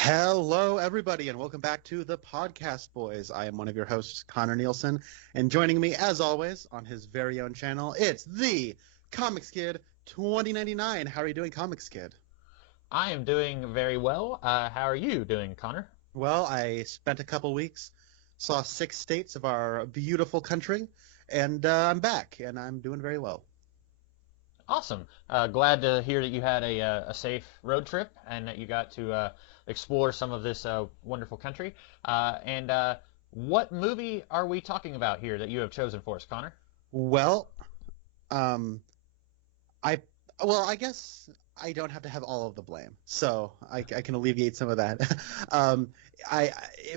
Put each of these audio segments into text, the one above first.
Hello, everybody, and welcome back to the Podcast Boys. I am one of your hosts, Connor Nielsen, and joining me, as always, on his very own channel, it's the Comics Kid 2099. How are you doing, Comics Kid? I am doing very well. How are you doing, Connor? Well, I spent a couple weeks, saw 6 states of our beautiful country, and I'm back, and I'm doing very well. Awesome. Glad to hear that you had a safe road trip and that you got to explore some of this wonderful country. And what movie are we talking about here that you have chosen for us, Connor? Well, um, I I guess I don't have to have all of the blame, so I can alleviate some of that. um,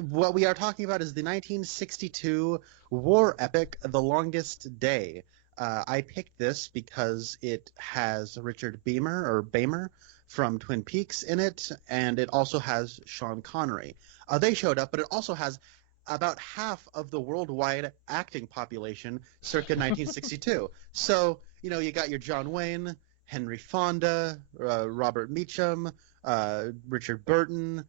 what we are talking about is the 1962 war epic, The Longest Day. I picked this because it has Richard Beymer from Twin Peaks in it, and it also has Sean Connery. They showed up, but it also has about half of the worldwide acting population circa 1962. So, you got your John Wayne, Henry Fonda, Robert Meacham, Richard Burton,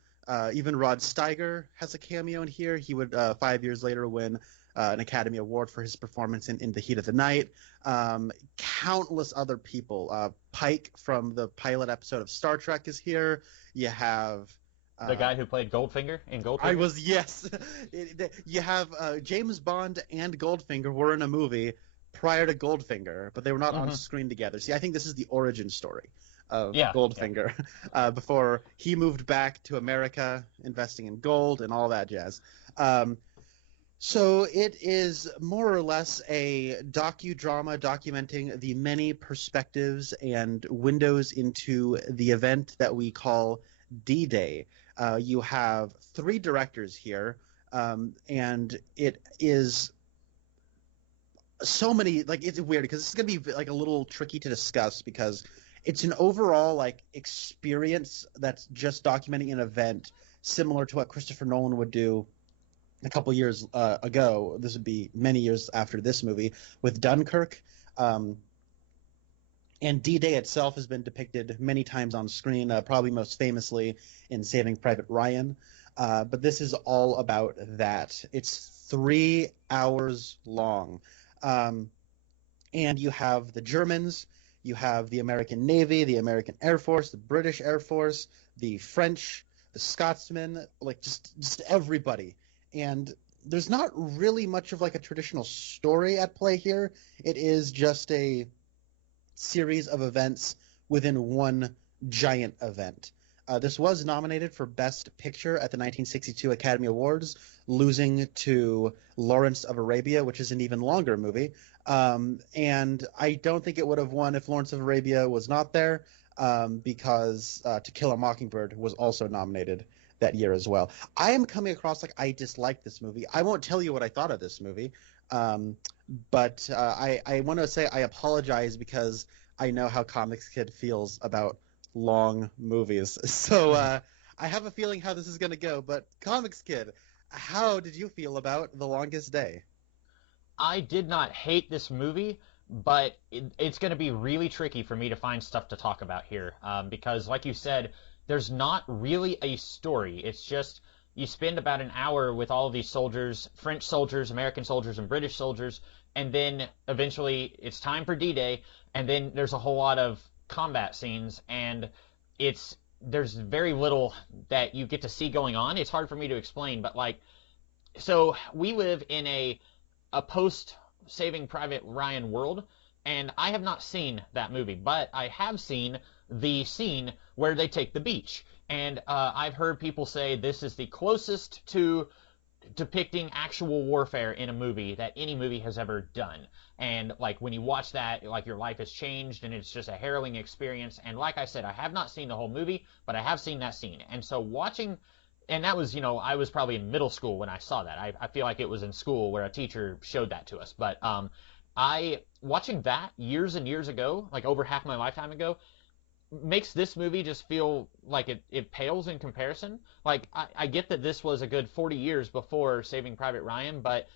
even Rod Steiger has a cameo in here. He would 5 years later win an Academy Award for his performance in The Heat of the Night. Countless other people. Pike from the pilot episode of Star Trek is here. You have The guy who played Goldfinger in I Goldfinger? was yes. You have James Bond and Goldfinger were in a movie prior to Goldfinger, but they were not on Hmm. screen together. See, I think this is the origin story of Yeah, yeah. Goldfinger before he moved back to America, investing in gold and all that jazz. Um, so it is more or less a docudrama documenting the many perspectives and windows into the event that we call D-Day. You have three directors here, and it is so many, like, it's weird because it's going to be like a little tricky to discuss because it's an overall like experience that's just documenting an event similar to what Christopher Nolan would do a couple years ago. This would be many years after this movie with Dunkirk. Um, and D-Day itself has been depicted many times on screen, probably most famously in Saving Private Ryan. But this is all about that. It's 3 hours long. Um, and you have the Germans, you have the American Navy, the American Air Force, the British Air Force, the French, the Scotsmen, like just everybody. And there's not really much of like a traditional story at play here. It is just a series of events within one giant event. This was nominated for Best Picture at the 1962 Academy Awards, losing to Lawrence of Arabia, which is an even longer movie. And I don't think it would have won if Lawrence of Arabia was not there, because To Kill a Mockingbird was also nominated that year as well. I am coming across like I dislike this movie. I won't tell you what I thought of this movie, um, but I want to say I apologize because I know how Comics Kid feels about long movies. So I have a feeling how this is going to go. But Comics Kid, how did you feel about The Longest Day? I did not hate this movie, but it's going to be really tricky for me to find stuff to talk about here because, like you said, there's not really a story. It's just you spend about an hour with all of these soldiers, French soldiers, American soldiers, and British soldiers, and then eventually it's time for D-Day, and then there's a whole lot of combat scenes, and it's there's very little that you get to see going on. It's hard for me to explain, but like so we live in a post Saving Private Ryan world, and I have not seen that movie, but I have seen the scene where they take the beach. And I've heard people say this is the closest to depicting actual warfare in a movie that any movie has ever done. And like when you watch that, like your life has changed and it's just a harrowing experience. And like I said, I have not seen the whole movie, but I have seen that scene. And so watching, and that was, I was probably in middle school when I saw that. I feel like it was in school where a teacher showed that to us. But I watching that years and years ago, like over half my lifetime ago, makes this movie just feel like it pales in comparison. Like I get that this was a good 40 years before Saving Private Ryan, but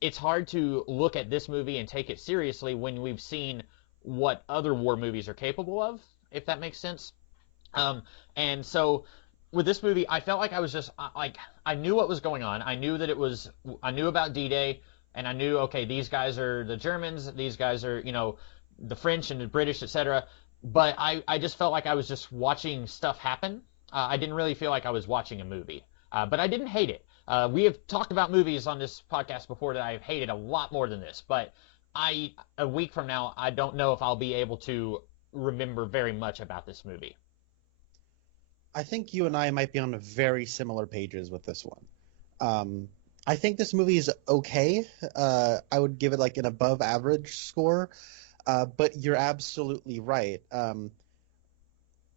it's hard to look at this movie and take it seriously when we've seen what other war movies are capable of, if that makes sense. Um, and so with this movie, I felt like I was just like I knew what was going on. I knew about D-Day, and I knew okay, these guys are the Germans, these guys are the French and the British, etc. But I just felt like I was just watching stuff happen. I didn't really feel like I was watching a movie, but I didn't hate it. We have talked about movies on this podcast before that I've hated a lot more than this, but a week from now I don't know if I'll be able to remember very much about this movie. I think you and I might be on very similar pages with this one. I think this movie is okay. I would give it like an above average score, but you're absolutely right.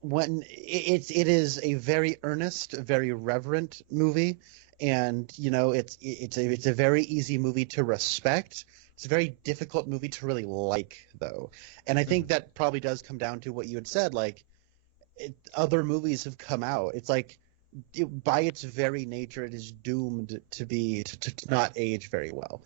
When it is a very earnest, very reverent movie, and it's a very easy movie to respect. It's a very difficult movie to really like, though, and I think that probably does come down to what you had said, like. Other movies have come out. It's like by its very nature, it is doomed to not age very well.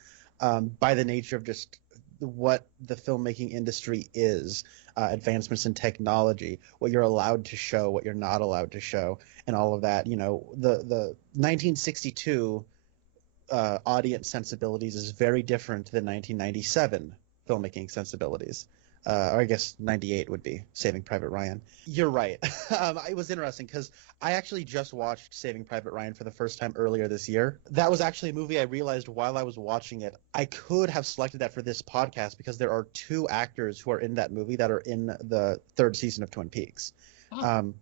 By the nature of just what the filmmaking industry is, advancements in technology, what you're allowed to show, what you're not allowed to show, and all of that. The 1962 audience sensibilities is very different than 1997 filmmaking sensibilities. Or I guess 98 would be Saving Private Ryan. You're right. It was interesting because I actually just watched Saving Private Ryan for the first time earlier this year. That was actually a movie I realized while I was watching it. I could have selected that for this podcast because there are two actors who are in that movie that are in the third season of Twin Peaks. Oh.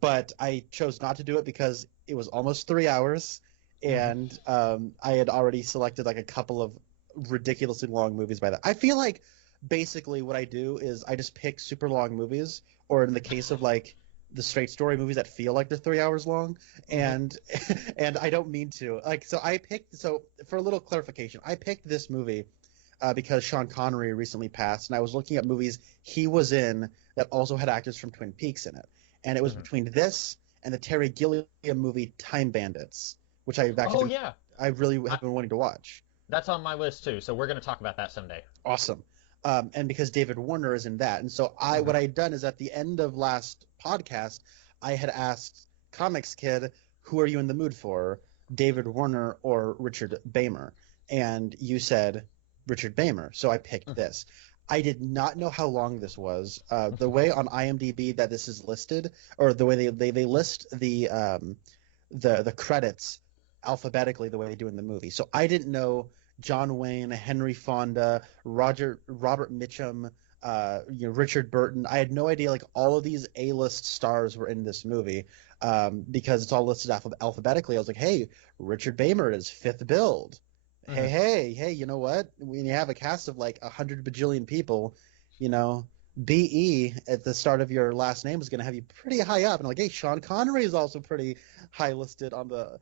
But I chose not to do it because it was almost 3 hours, and I had already selected like a couple of ridiculously long movies by that. I feel like basically what I do is I just pick super long movies, or in the case of like the straight story movies that feel like they're 3 hours long, and I don't mean to. So for a little clarification, I picked this movie because Sean Connery recently passed, and I was looking at movies he was in that also had actors from Twin Peaks in it, and it was between this and the Terry Gilliam movie Time Bandits, which I really have been wanting to watch. That's on my list too, so we're going to talk about that someday. Awesome. And because David Warner is in that. And so what I had done is at the end of last podcast, I had asked Comics Kid, who are you in the mood for, David Warner or Richard Beymer? And you said Richard Beymer. So I picked this. I did not know how long this was. The way on IMDb that this is listed, or the way they list the credits alphabetically the way they do in the movie. So I didn't know John Wayne, Henry Fonda, Robert Mitchum, Richard Burton. I had no idea like all of these A-list stars were in this movie because it's all listed alphabetically. I was like, hey, Richard Beymer is fifth billed. Hey, you know what? When you have a cast of like 100 bajillion people, BE at the start of your last name is going to have you pretty high up. And like, hey, Sean Connery is also pretty high listed on the.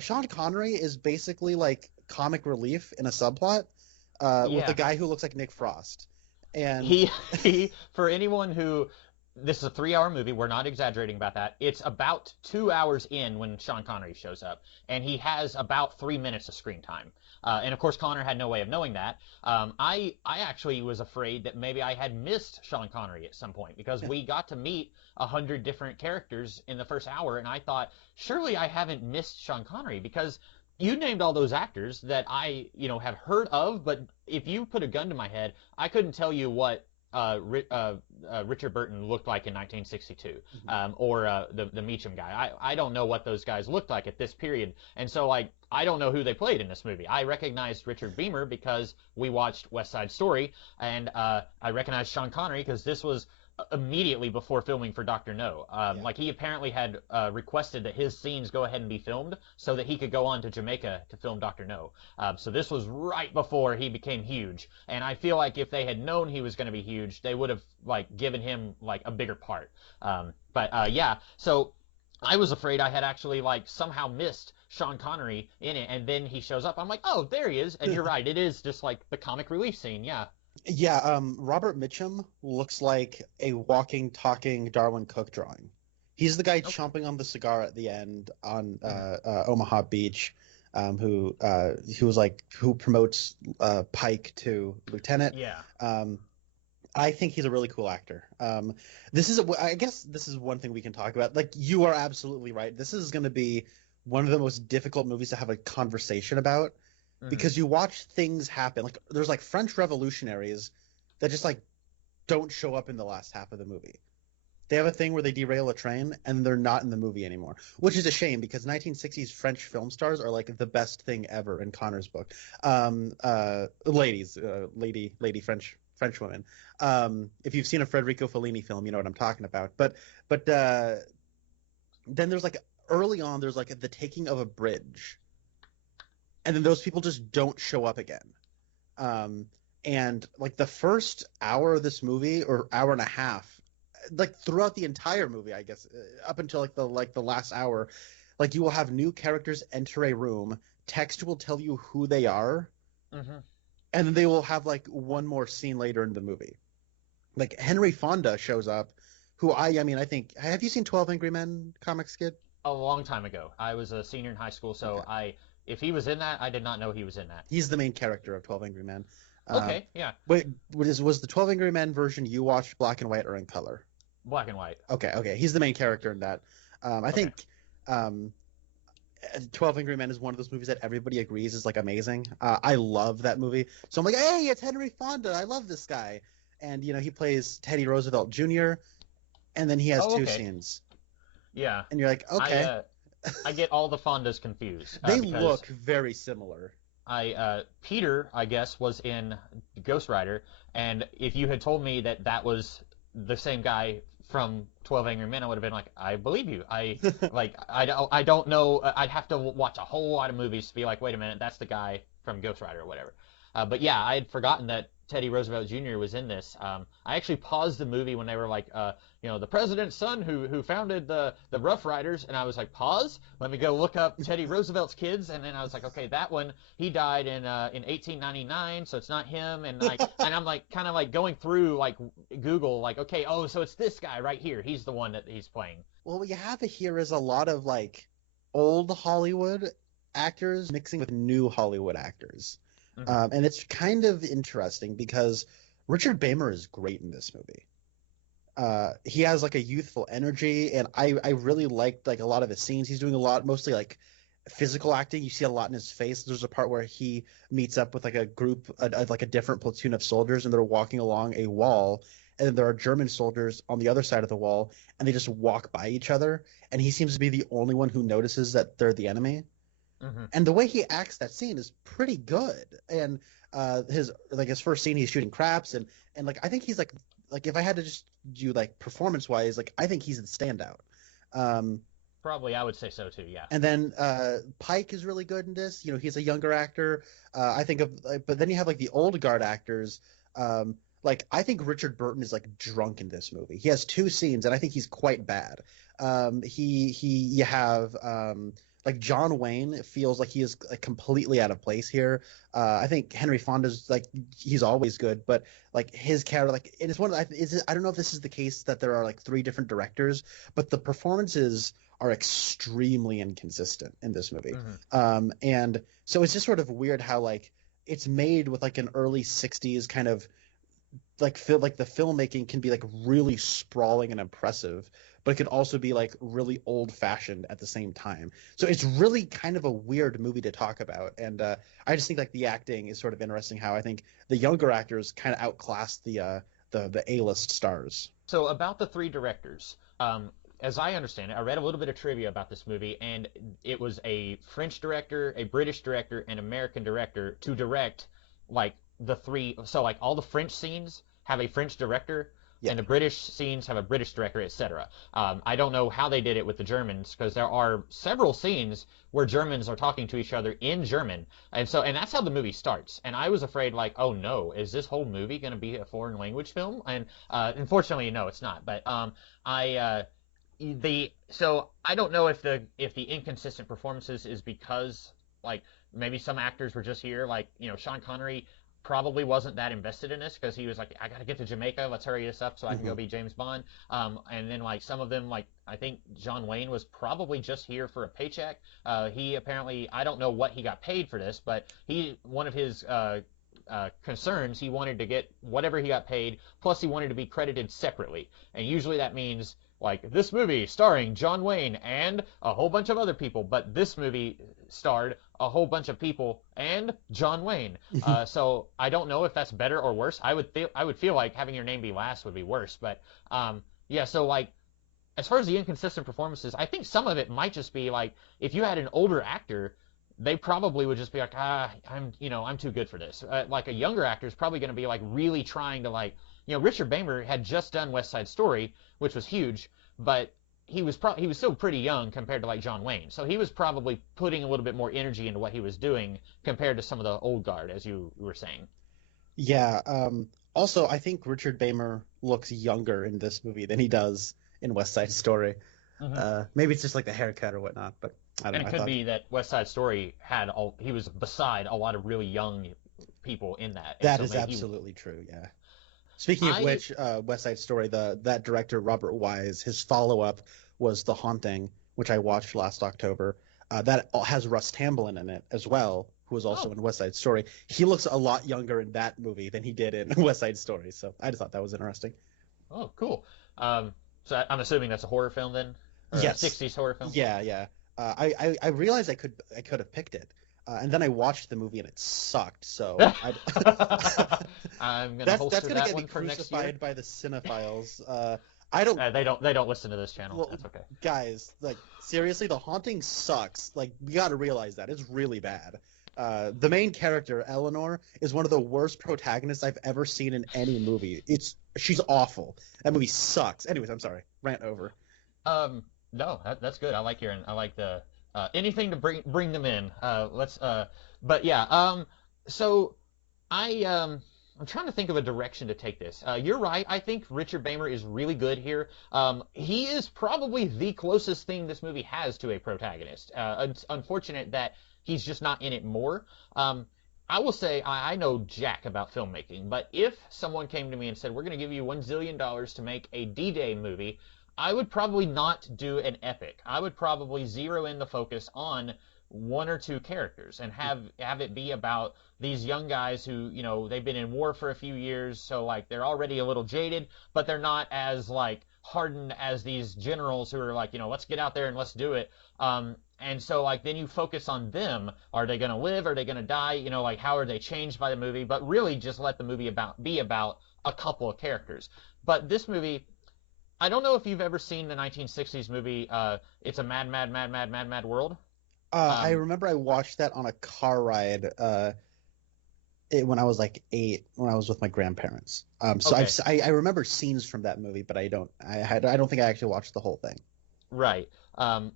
Sean Connery is basically like comic relief in a subplot with a guy who looks like Nick Frost. And he for anyone who. This is a 3-hour movie. We're not exaggerating about that. It's about 2 hours in when Sean Connery shows up, and he has about 3 minutes of screen time. And of course, Connor had no way of knowing that. I actually was afraid that maybe I had missed Sean Connery at some point because we got to meet 100 different characters in the first hour, and I thought, surely I haven't missed Sean Connery because you named all those actors that I, have heard of, but if you put a gun to my head, I couldn't tell you what Richard Burton looked like in 1962, or the Meacham guy. I don't know what those guys looked like at this period, and so I don't know who they played in this movie. I recognized Richard Beymer because we watched West Side Story, and I recognized Sean Connery because this was immediately before filming for Dr. No. Like he apparently had requested that his scenes go ahead and be filmed so that he could go on to Jamaica to film Dr. No. So this was right before he became huge, and I feel like if they had known he was going to be huge, they would have given him a bigger part. So I was afraid I had actually somehow missed Sean Connery in it, and then he shows up. I'm like, oh, there he is, and you're right, it is just the comic relief scene, yeah. Yeah, Robert Mitchum looks like a walking, talking Darwin Cook drawing. He's the guy chomping on the cigar at the end on Omaha Beach, who promotes Pike to lieutenant. Yeah. I think he's a really cool actor. This is, I guess, this is one thing we can talk about. Like, you are absolutely right. This is going to be one of the most difficult movies to have a conversation about Hmm. because you watch things happen. Like, there's like French revolutionaries that just like don't show up in the last half of the movie. They have a thing where they derail a train and they're not in the movie anymore, which is a shame because 1960s French film stars are like the best thing ever in Connor's book. Lady French women. If you've seen a Federico Fellini film, you know what I'm talking about. But then there's like early on, there's like the taking of a bridge, and then those people just don't show up again. Um, and like the first hour of this movie or hour and a half, like throughout the entire movie, I guess, up until like the last hour, like you will have new characters enter a room. Text will tell you who they are, Hmm. and then they will have like one more scene later in the movie. Like Henry Fonda shows up, who I mean, I think, have you seen 12 Angry Men comics, kid? A long time ago. I was a senior in high school, so Okay. if he was in that, I did not know he was in that. He's the main character of 12 Angry Men. Um, Okay, yeah, Wait, was the 12 Angry Men version you watched black and white or in color? black and white. Okay. He's the main character in that. I Okay. think um, 12 Angry Men is one of those movies that everybody agrees is like amazing. I love that movie. So I'm like, hey, it's Henry Fonda. I love this guy. And, he plays Teddy Roosevelt Jr., and then he has Oh, two okay. scenes. Yeah. And you're like, I okay. uh I get all the Fondas confused They because look very similar. Peter, I guess, was in Ghost Rider, and if you had told me that that was the same guy from 12 Angry Men, I would have been like, I believe you. I don't know. I'd have to watch a whole lot of movies to be like, wait a minute, that's the guy from Ghost Rider or whatever. But yeah, I had forgotten that Teddy Roosevelt Jr. was in this. I actually paused the movie when they were like, the president's son who founded the Rough Riders, and I was like, pause. Let me go look up Teddy Roosevelt's kids, and then I was like, okay, that one he died in 1899, so it's not him, and I'm like kind of like going through like Google, like, okay, oh, so it's this guy right here. He's the one that he's playing. Well, what you have here is a lot of like old Hollywood actors mixing with new Hollywood actors. Hmm. And it's kind of interesting because Richard Beymer is great in this movie. He has like a youthful energy, and I really liked like a lot of his scenes. He's doing a lot, mostly like physical acting. You see a lot in his face. There's a part where he meets up with like a group, like a different platoon of soldiers, and they're walking along a wall, and then there are German soldiers on the other side of the wall, and they just walk by each other, and he seems to be the only one who notices that they're the enemy. Hmm. And the way he acts that scene is pretty good. And his first scene, he's shooting craps, and like I think he's like if I had to just do like performance wise, like I think he's the standout. Um, Probably, I would say so too. Yeah. and then Pike is really good in this. He's a younger actor. I think but then you have like the old guard actors. Like I think Richard Burton is like drunk in this movie. He has two scenes, and I think he's quite bad. You have like John Wayne feels like he is like completely out of place here. I think Henry Fonda's like he's always good, but like his character, like and it's one. I don't know if this is the case that there are like three different directors, but the performances are extremely inconsistent in this movie. Hmm. And so it's just sort of weird how like it's made with like an early 60s kind of like feel like the filmmaking can be like really sprawling and impressive, but it can also be like really old fashioned at the same time. So it's really kind of a weird movie to talk about. And I just think like the acting is sort of interesting how I think the younger actors kind of outclass the A-list stars. So about the three directors, as I understand it, I read a little bit of trivia about this movie, and it was a French director, a British director, and American director to direct like the three. So like all the French scenes have a French director, Yeah. and the British scenes have a British director, etc. I don't know how they did it with the Germans because there are several scenes where Germans are talking to each other in German, and that's how the movie starts. And I was afraid like, oh no, is this whole movie going to be a foreign language film? And unfortunately, no, it's not. But I so I don't know if the inconsistent performances is because like maybe some actors were just here like Sean Connery probably wasn't that invested in this because he was like, I gotta get to Jamaica, let's hurry this up so I can go Hmm. be James Bond. And then like some of them, like I think John Wayne was probably just here for a paycheck. He apparently, I don't know what he got paid for this, but he one of his concerns, he wanted to get whatever he got paid, plus he wanted to be credited separately. And usually that means, like, this movie starring John Wayne and a whole bunch of other people, but this movie starred a whole bunch of people and John Wayne. So I don't know if that's better or worse. I would feel like having your name be last would be worse. But yeah, so like as far as the inconsistent performances, I think some of it might just be like if you had an older actor, they probably would just be like, I'm too good for this. Like a younger actor is probably going to be like really trying to like, Richard Beymer had just done West Side Story, which was huge, but he was still pretty young compared to like John Wayne. So he was probably putting a little bit more energy into what he was doing compared to some of the old guard, as you were saying. Yeah. Also, I think Richard Beymer looks younger in this movie than he does in West Side Story. Maybe it's just like the haircut or whatnot, but I don't And know. it could be that West Side Story he was beside a lot of really young people in that. That is absolutely true, yeah. Speaking of which, West Side Story, that director, Robert Wise, his follow-up was The Haunting, which I watched last October. That has Russ Tamblyn in it as well, who was also in West Side Story. He looks a lot younger in that movie than he did in West Side Story, so I just thought that was interesting. Oh, cool. So I'm assuming that's a horror film then? Or Yes. A 60s horror film? Yeah. I realized I could have picked it, and then I watched the movie and it sucked. So I'm gonna holster that's gonna that get one me for next year. crucified by the cinephiles. I don't. They don't listen to this channel. Well, that's okay. Guys, like seriously, The Haunting sucks. Like you got to realize that it's really bad. The main character, Eleanor, is one of the worst protagonists I've ever seen in any movie. She's awful. That movie sucks. Anyways, I'm sorry. Rant over. No, that's good. I like the anything to bring them in. But yeah. So I'm trying to think of a direction to take this. You're right. I think Richard Beymer is really good here. He is probably the closest thing this movie has to a protagonist. It's unfortunate that he's just not in it more. I will say I know jack about filmmaking, but if someone came to me and said, we're going to give you $1 zillion to make a D-Day movie, I would probably not do an epic. I would probably zero in the focus on one or two characters and have it be about these young guys who, they've been in war for a few years, so like they're already a little jaded, but they're not as like hardened as these generals who are like, let's get out there and let's do it. And so like then you focus on them. Are they going to live? Are they going to die? Like how are they changed by the movie? But really just let the movie be about a couple of characters. But this movie, I don't know if you've ever seen the 1960s movie, It's a Mad, Mad, Mad, Mad, Mad, Mad World. I remember I watched that on a car ride when I was like 8, when I was with my grandparents. So Okay. I remember scenes from that movie, but I don't think I actually watched the whole thing. Right.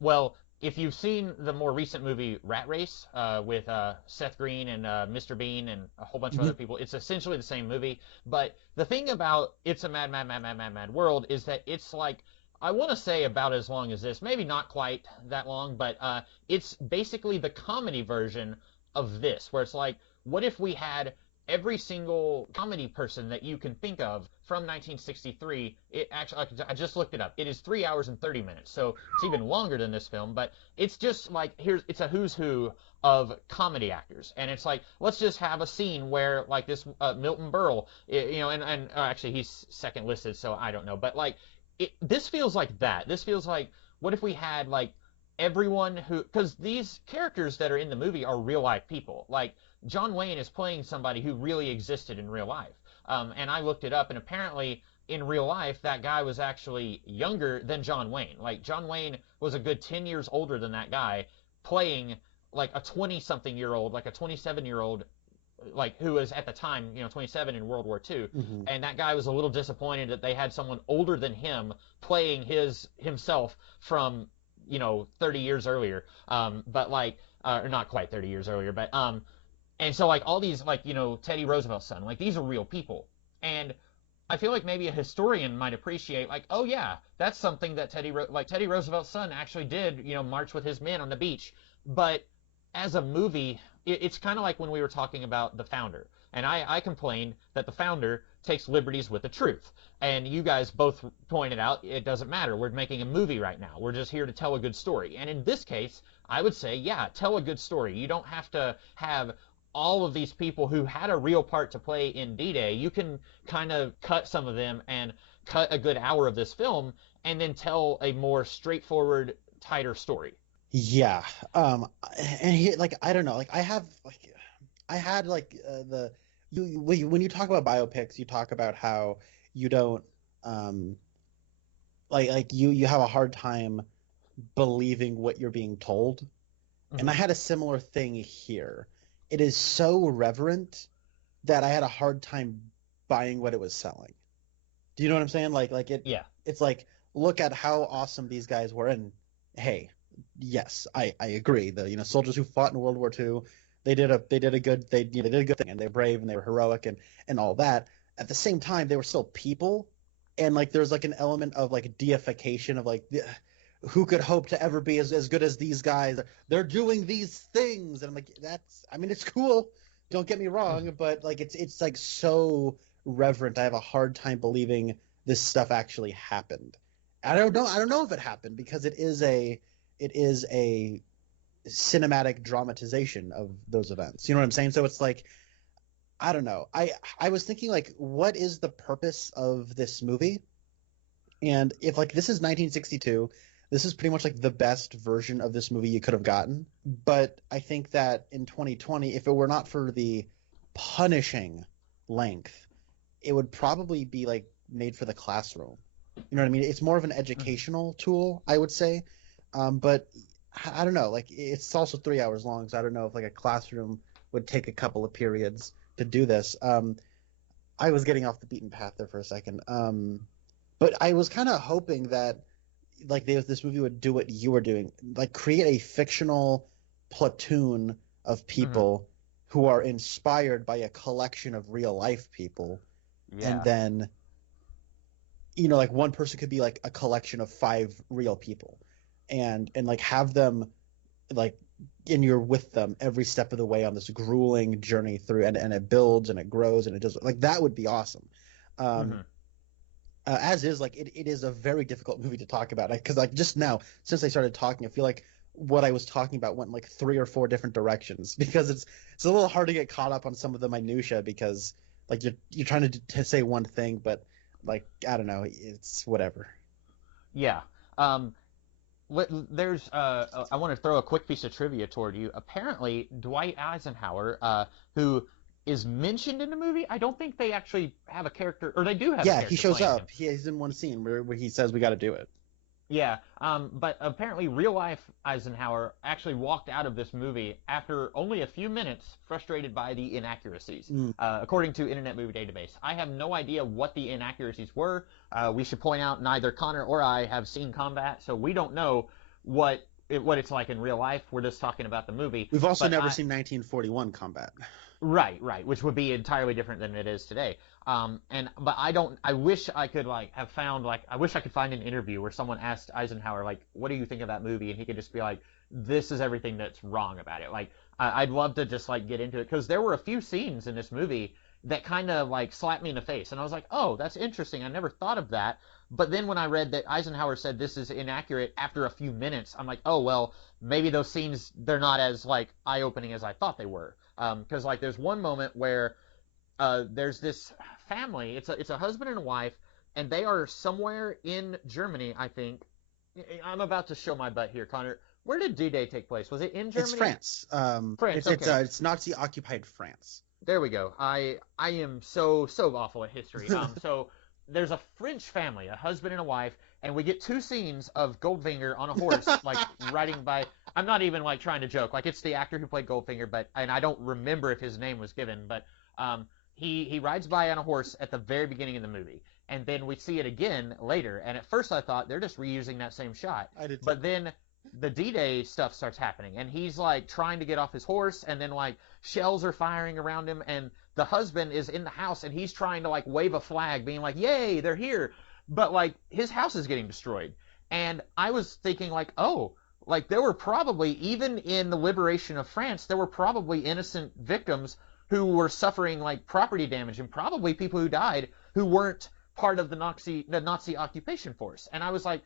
Well, if you've seen the more recent movie Rat Race with Seth Green and Mr. Bean and a whole bunch of other people, it's essentially the same movie. But the thing about It's a Mad, Mad, Mad, Mad, Mad, Mad World is that it's like, I want to say about as long as this, maybe not quite that long, but it's basically the comedy version of this, where it's like, what if we had every single comedy person that you can think of from 1963? It actually, I just looked it up. It is 3 hours and 30 minutes, so it's even longer than this film. But it's just like it's a who's who of comedy actors, and it's like let's just have a scene where like this Milton Berle, and actually he's second listed, so I don't know, but like this feels like that. This feels like what if we had like everyone who, because these characters that are in the movie are real life people. Like John Wayne is playing somebody who really existed in real life. And I looked it up, and apparently in real life, that guy was actually younger than John Wayne. Like John Wayne was a good 10 years older than that guy, playing like a 20-something-year-old, like a 27-year-old, like who was at the time, 27 in World War II. Mm-hmm. And that guy was a little disappointed that they had someone older than him playing himself from, 30 years earlier. But like, or not quite 30 years earlier, but, and so like all these, like, Teddy Roosevelt's son, like these are real people. And I feel like maybe a historian might appreciate, like, oh yeah, that's something that Teddy Roosevelt's son actually did, march with his men on the beach. But as a movie, it's kind of like when we were talking about The Founder. And I complained that The Founder takes liberties with the truth. And you guys both pointed out it doesn't matter. We're making a movie right now. We're just here to tell a good story. And in this case, I would say, yeah, tell a good story. You don't have to have all of these people who had a real part to play in D-Day. You can kind of cut some of them and cut a good hour of this film and then tell a more straightforward, tighter story. Yeah. And he, like, I don't know, like I had like when you talk about biopics, you talk about how you don't like you have a hard time believing what you're being told. Mm-hmm. And I had a similar thing here. It is so reverent that I had a hard time buying what it was selling. Do you know what I'm saying? Like it. Yeah. It's like, look at how awesome these guys were, and hey, yes, I agree. The soldiers who fought in World War II, they did a good thing, and they're brave and they were heroic and all that. At the same time, they were still people, and like there's like an element of like deification of like who could hope to ever be as good as these guys? They're doing these things, and I'm like, it's cool. Don't get me wrong, but like it's like so reverent. I have a hard time believing this stuff actually happened. I don't know if it happened, because it is a cinematic dramatization of those events. You know what I'm saying? So it's like, I don't know. I was thinking, like, what is the purpose of this movie? And if, like, this is 1962, this is pretty much like the best version of this movie you could have gotten. But I think that in 2020, if it were not for the punishing length, it would probably be like made for the classroom. You know what I mean? It's more of an educational tool, I would say. But I don't know. Like, it's also 3 hours long, so I don't know if like a classroom would take a couple of periods to do this. I was getting off the beaten path there for a second. But I was kind of hoping that like this movie would do what you were doing, like create a fictional platoon of people who are inspired by a collection of real life people. Yeah. And then, like one person could be like a collection of 5 real people, and like have them like, and you're with them every step of the way on this grueling journey through, and it builds and it grows and it does, like, that would be awesome. As is, like, it is a very difficult movie to talk about, because like just now, since I started talking, I feel like what I was talking about went like 3 or 4 different directions, because it's a little hard to get caught up on some of the minutia, because like you're trying to say one thing, but like, I don't know, it's whatever. Yeah. There's I want to throw a quick piece of trivia toward you. Apparently, Dwight Eisenhower, who is mentioned in the movie, I don't think they actually have a character, or they do have a character. Yeah, he shows up. Him. He's in one scene where he says we got to do it. Yeah, but apparently real life Eisenhower actually walked out of this movie after only a few minutes, frustrated by the inaccuracies, according to Internet Movie Database. I have no idea what the inaccuracies were. We should point out neither Connor or I have seen combat, so we don't know what it's like in real life. We're just talking about the movie. We've also never seen 1941 combat. Right, which would be entirely different than it is today. But I wish I could I wish I could find an interview where someone asked Eisenhower, like, what do you think of that movie? And he could just be like, this is everything that's wrong about it. Like, I'd love to just like get into it, because there were a few scenes in this movie that kind of like slapped me in the face. And I was like, oh, that's interesting. I never thought of that. But then when I read that Eisenhower said this is inaccurate after a few minutes, I'm like, oh, well, maybe those scenes, they're not as like eye-opening as I thought they were. Because like there's one moment where there's this family. It's a husband and a wife, and they are somewhere in Germany, I think. I'm about to show my butt here, Connor. Where did D-Day take place? Was it in Germany? It's France. France. It's Nazi-occupied France. There we go. I am so awful at history. So there's a French family, a husband and a wife, and we get 2 scenes of Goldfinger on a horse, like riding by. I'm not even like trying to joke. Like, it's the actor who played Goldfinger, and I don't remember if his name was given, but he rides by on a horse at the very beginning of the movie, and then we see it again later. And at first I thought they're just reusing that same shot. I did too. But then the D-Day stuff starts happening, and he's like trying to get off his horse, and then like shells are firing around him, and the husband is in the house, and he's trying to like wave a flag, being like, "Yay, they're here!" But like his house is getting destroyed, and I was thinking like, oh, like there were probably, even in the liberation of France, there were probably innocent victims who were suffering like property damage, and probably people who died who weren't part of the Nazi occupation force. And I was like,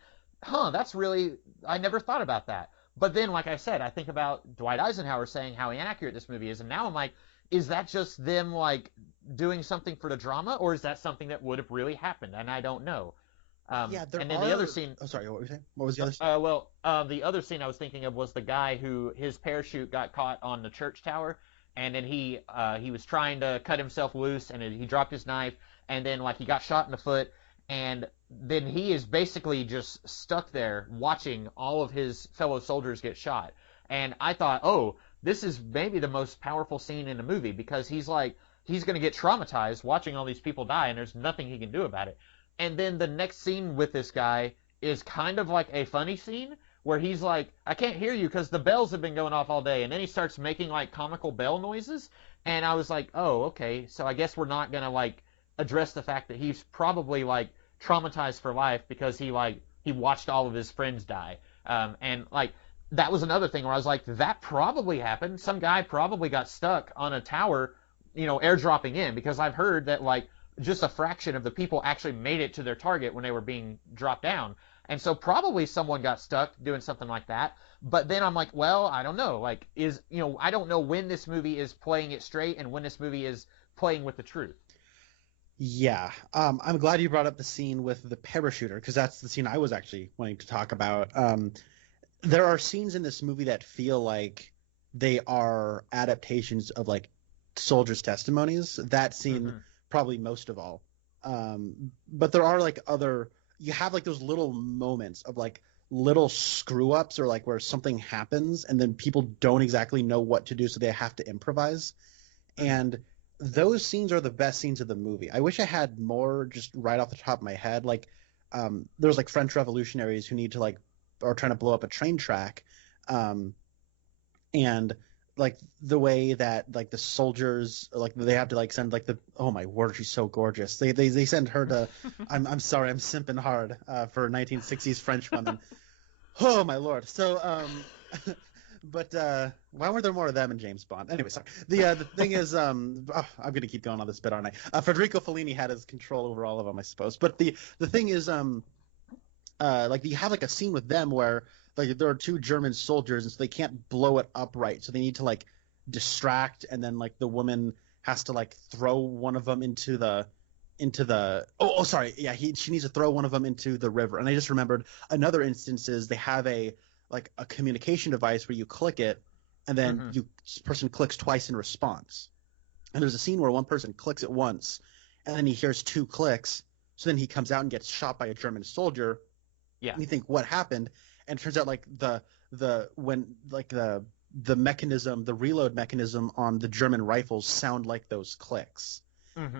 that's really, I never thought about that. But then, like I said, I think about Dwight Eisenhower saying how inaccurate this movie is, and now I'm like, is that just them like doing something for the drama, or is that something that would have really happened? And I don't know. Yeah, there And then the other are. scene, Oh, sorry. What were you saying? What was the other? the other scene I was thinking of was the guy who his parachute got caught on the church tower, and then he was trying to cut himself loose, and he dropped his knife, and then like he got shot in the foot, and then he is basically just stuck there watching all of his fellow soldiers get shot. And I thought, oh, this is maybe the most powerful scene in the movie because he's going to get traumatized watching all these people die, and there's nothing he can do about it. And then the next scene with this guy is kind of like a funny scene where he's like, I can't hear you because the bells have been going off all day. And then he starts making like comical bell noises. And I was like, oh, okay. So I guess we're not going to like address the fact that he's probably like traumatized for life because he watched all of his friends die. And like, that was another thing where I was like, that probably happened. Some guy probably got stuck on a tower, airdropping in, because I've heard that like just a fraction of the people actually made it to their target when they were being dropped down. And so probably someone got stuck doing something like that. But then I'm like, well, I don't know. Like, I don't know when this movie is playing it straight and when this movie is playing with the truth. Yeah, I'm glad you brought up the scene with the parachuter because that's the scene I was actually wanting to talk about. There are scenes in this movie that feel like they are adaptations of like soldiers' testimonies. That scene probably most of all. But there are like you have like those little moments of like little screw ups or like where something happens and then people don't exactly know what to do, so they have to improvise. And those scenes are the best scenes of the movie. I wish I had more just right off the top of my head. Like there's like French revolutionaries who need to like are trying to blow up a train track. And like the way that like the soldiers like they have to like send like oh my word, she's so gorgeous. They send her to I'm sorry, I'm simping hard for 1960s French women. Oh my lord. So but why weren't there more of them in James Bond? Anyway, sorry. The thing is I'm gonna keep going on this bit, aren't I? Federico Fellini had his control over all of them, I suppose. But the thing is like you have like a scene with them where like there are two German soldiers and so they can't blow it up right, so they need to like distract, and then like the woman has to like throw one of them into the she needs to throw one of them into the river. And I just remembered another instance is they have a communication device where you click it and then person clicks twice in response, and there's a scene where one person clicks it once and then he hears two clicks, so then he comes out and gets shot by a German soldier. Yeah. And you think, what happened? And it turns out like the mechanism, the reload mechanism on the German rifles sound like those clicks.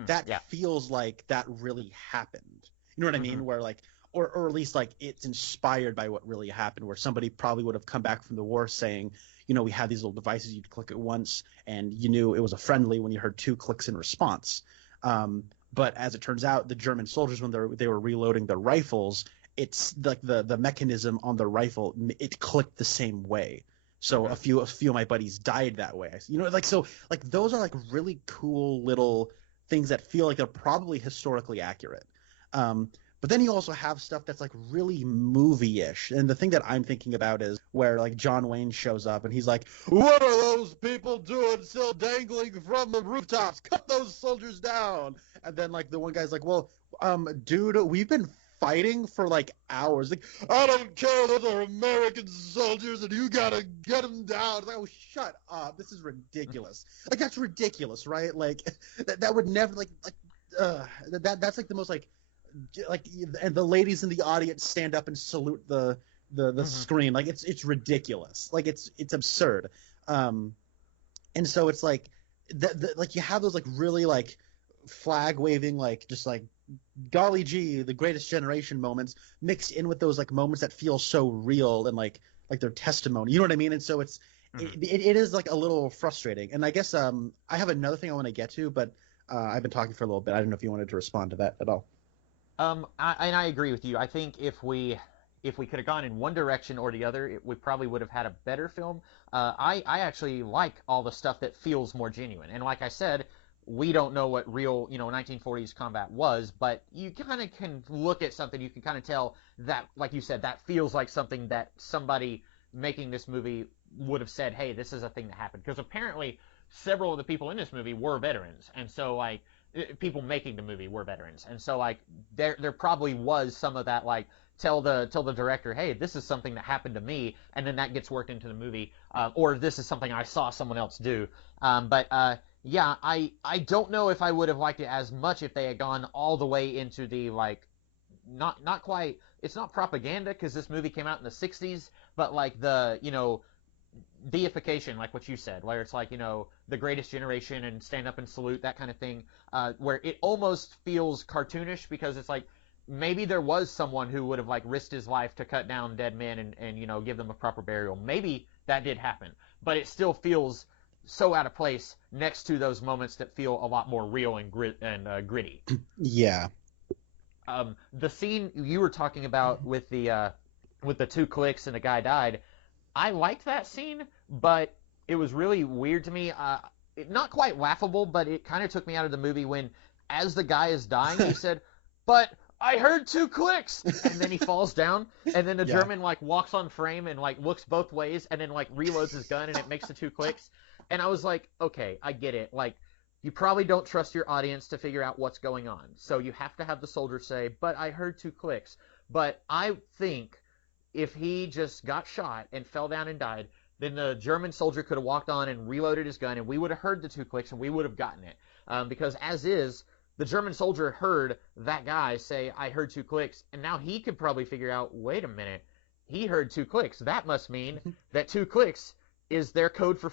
That feels like that really happened. You know what I mean? Where like, or at least like it's inspired by what really happened, where somebody probably would have come back from the war saying, we had these little devices, you'd click it once and you knew it was a friendly when you heard two clicks in response. But as it turns out, the German soldiers, when they were reloading their rifles, it's like the mechanism on the rifle, it clicked the same way. So a few of my buddies died that way. So those are like really cool little things that feel like they're probably historically accurate. But then you also have stuff that's like really movie-ish. And the thing that I'm thinking about is where like John Wayne shows up and he's like, "What are those people doing still dangling from the rooftops? Cut those soldiers down." And then like the one guy's like, "Well, dude, we've been fighting for like hours." Like, "I don't care, those are American soldiers and you gotta get them down." It's like, oh, shut up, this is ridiculous. Like, that's ridiculous, right? Like that would never that's like the most like and the ladies in the audience stand up and salute the screen. Like it's ridiculous. Like it's absurd. And so it's like like you have those like really like flag waving, like just like golly gee, the greatest generation moments mixed in with those like moments that feel so real and like their testimony. You know what I mean? And so it's it is like a little frustrating. And I guess I have another thing I want to get to, but I've been talking for a little bit. I don't know if you wanted to respond to that at all. I agree with you. I think if we could have gone in one direction or the other, we probably would have had a better film. I actually like all the stuff that feels more genuine. And like I said, we don't know what real 1940s combat was, but you kind of can look at something, you can kind of tell that, like you said, that feels like something that somebody making this movie would have said, hey, this is a thing that happened. Because apparently several of the people in this movie were veterans, and so like people making the movie were veterans, and so like there probably was some of that, like tell the director, hey, this is something that happened to me, and then that gets worked into the movie, or this is something I saw someone else do. But yeah, I don't know if I would have liked it as much if they had gone all the way into the like not quite. It's not propaganda because this movie came out in the 60s, but like the deification, like what you said, where it's like the greatest generation and stand up and salute, that kind of thing, where it almost feels cartoonish because it's like maybe there was someone who would have like risked his life to cut down dead men and give them a proper burial. Maybe that did happen, but it still feels so out of place next to those moments that feel a lot more real and gritty. Yeah. The scene you were talking about with the 2 clicks and the guy died, I liked that scene, but it was really weird to me. Not quite laughable, but it kind of took me out of the movie when, as the guy is dying, he said, "But I heard 2 clicks," and then he falls down, and then the German like walks on frame and like looks both ways, and then like reloads his gun, and it makes the 2 clicks. And I was like, okay, I get it. Like, you probably don't trust your audience to figure out what's going on, so you have to have the soldier say, "But I heard 2 clicks." But I think if he just got shot and fell down and died, then the German soldier could have walked on and reloaded his gun, and we would have heard the 2 clicks, and we would have gotten it. Because as is, the German soldier heard that guy say, "I heard 2 clicks," and now he could probably figure out, wait a minute, he heard 2 clicks. That must mean that 2 clicks is their code for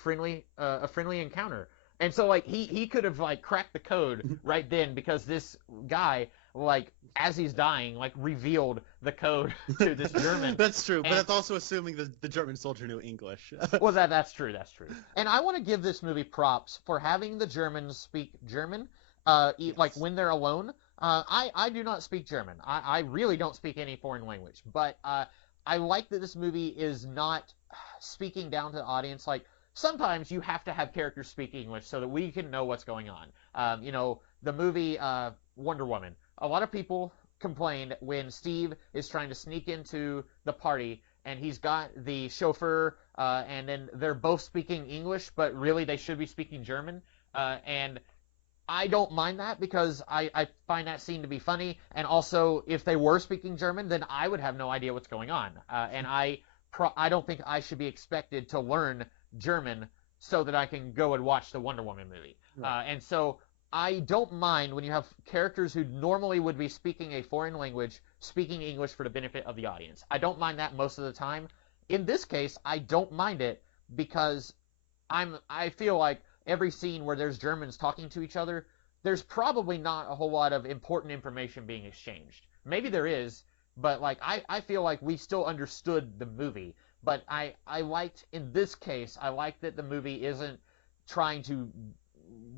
a friendly encounter. And so, like, he could have, like, cracked the code right then because this guy, like, as he's dying, like, revealed the code to this German. That's true, but that's also assuming the German soldier knew English. Well, that's true. And I want to give this movie props for having the Germans speak German, like, when they're alone. I do not speak German. I really don't speak any foreign language. But I like that this movie is not speaking down to the audience. Like, sometimes you have to have characters speak English so that we can know what's going on. The movie Wonder Woman. A lot of people complained when Steve is trying to sneak into the party and he's got the chauffeur and then they're both speaking English, but really they should be speaking German. And I don't mind that because I find that scene to be funny. And also, if they were speaking German, then I would have no idea what's going on. And I don't think I should be expected to learn German so that I can go and watch the Wonder Woman movie. Right. And so I don't mind when you have characters who normally would be speaking a foreign language speaking English for the benefit of the audience. I don't mind that most of the time. In this case, I don't mind it because I feel like every scene where there's Germans talking to each other, there's probably not a whole lot of important information being exchanged. Maybe there is, but like I feel like we still understood the movie. But I liked, in this case, I liked that the movie isn't trying to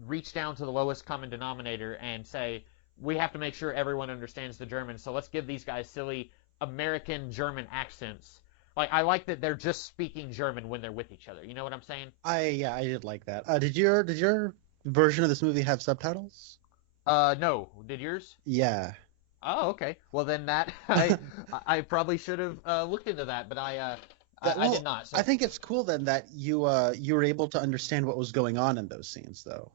reach down to the lowest common denominator and say, we have to make sure everyone understands the German, so let's give these guys silly American German accents. Like, I like that they're just speaking German when they're with each other. You know what I'm saying? I did like that. Did your version of this movie have subtitles? No. Did yours? Yeah. Oh, okay. Well, then that I probably should have looked into that, but I did not. So. I think it's cool then that you were able to understand what was going on in those scenes, though.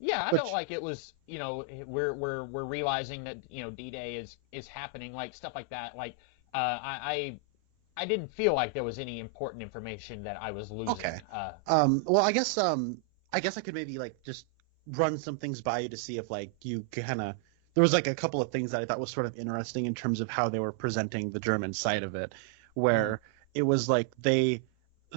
Yeah, I felt like it was, we're realizing that D-Day is happening, like stuff like that. Like I didn't feel like there was any important information that I was losing. Okay. Well, I guess I could maybe like just run some things by you to see if like you kind of. There was like a couple of things that I thought was sort of interesting in terms of how they were presenting the German side of it, where it was like the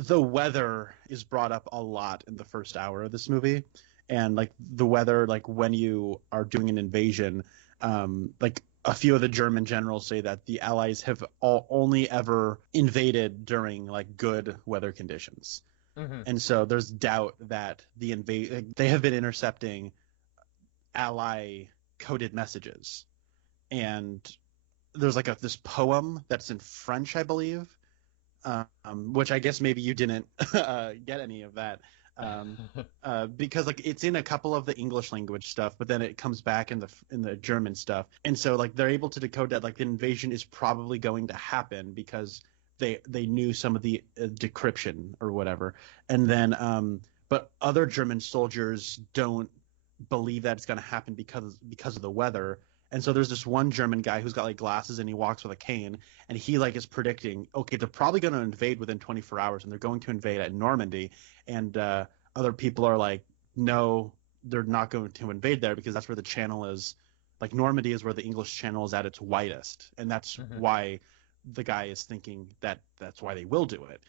weather is brought up a lot in the first hour of this movie, and like the weather, like when you are doing an invasion, like a few of the German generals say that the Allies have only ever invaded during like good weather conditions. Mm-hmm. And so there's doubt that they have been intercepting Ally coded messages, and there's like this poem that's in French, I believe, which I guess maybe you didn't get any of that, because like it's in a couple of the English language stuff, but then it comes back in the German stuff, and so like they're able to decode that like the invasion is probably going to happen because they knew some of the decryption or whatever, and then but other German soldiers don't believe that it's going to happen because of the weather. And so there's this one German guy who's got like glasses and he walks with a cane, and he like is predicting, okay, they're probably going to invade within 24 hours, and they're going to invade at Normandy. And other people are like, no, they're not going to invade there because that's where the channel is. Like Normandy is where the English Channel is at its widest, and that's why the guy is thinking that that's why they will do it.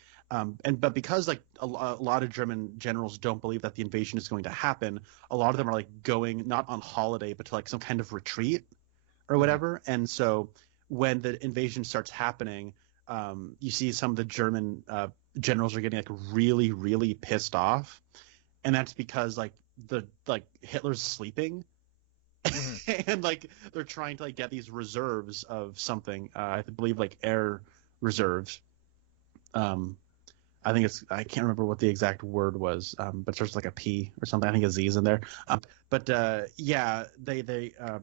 But because like a lot of German generals don't believe that the invasion is going to happen, a lot of them are like going not on holiday but to like some kind of retreat or whatever. And so when the invasion starts happening, you see some of the German generals are getting like really, really pissed off, and that's because like Hitler's sleeping. And like they're trying to like get these reserves of something. I believe like air reserves. I can't remember what the exact word was, but there's like a P or something. I think a Z is in there. Yeah,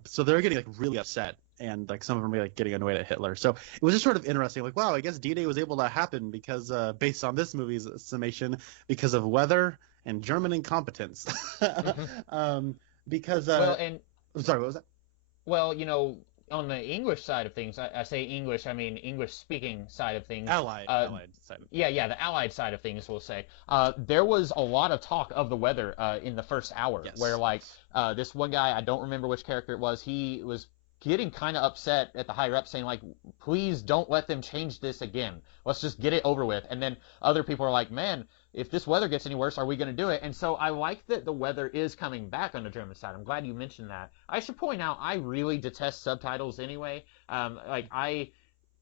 so they're getting like really upset, and like some of them are like getting annoyed at Hitler. So it was just sort of interesting. Like, wow, I guess D-Day was able to happen because based on this movie's summation, because of weather and German incompetence. Because I'm sorry, what was that? Well, on the English side of things, I say English, I mean English-speaking side of things. Allied side of things. Yeah, the Allied side of things, we'll say. There was a lot of talk of the weather in the first hour, where like this one guy, I don't remember which character it was, he was getting kind of upset at the higher up, saying like, please don't let them change this again. Let's just get it over with. And then other people are like, man, if this weather gets any worse, are we going to do it? And so I like that the weather is coming back on the German side. I'm glad you mentioned that. I should point out, I really detest subtitles anyway. Like I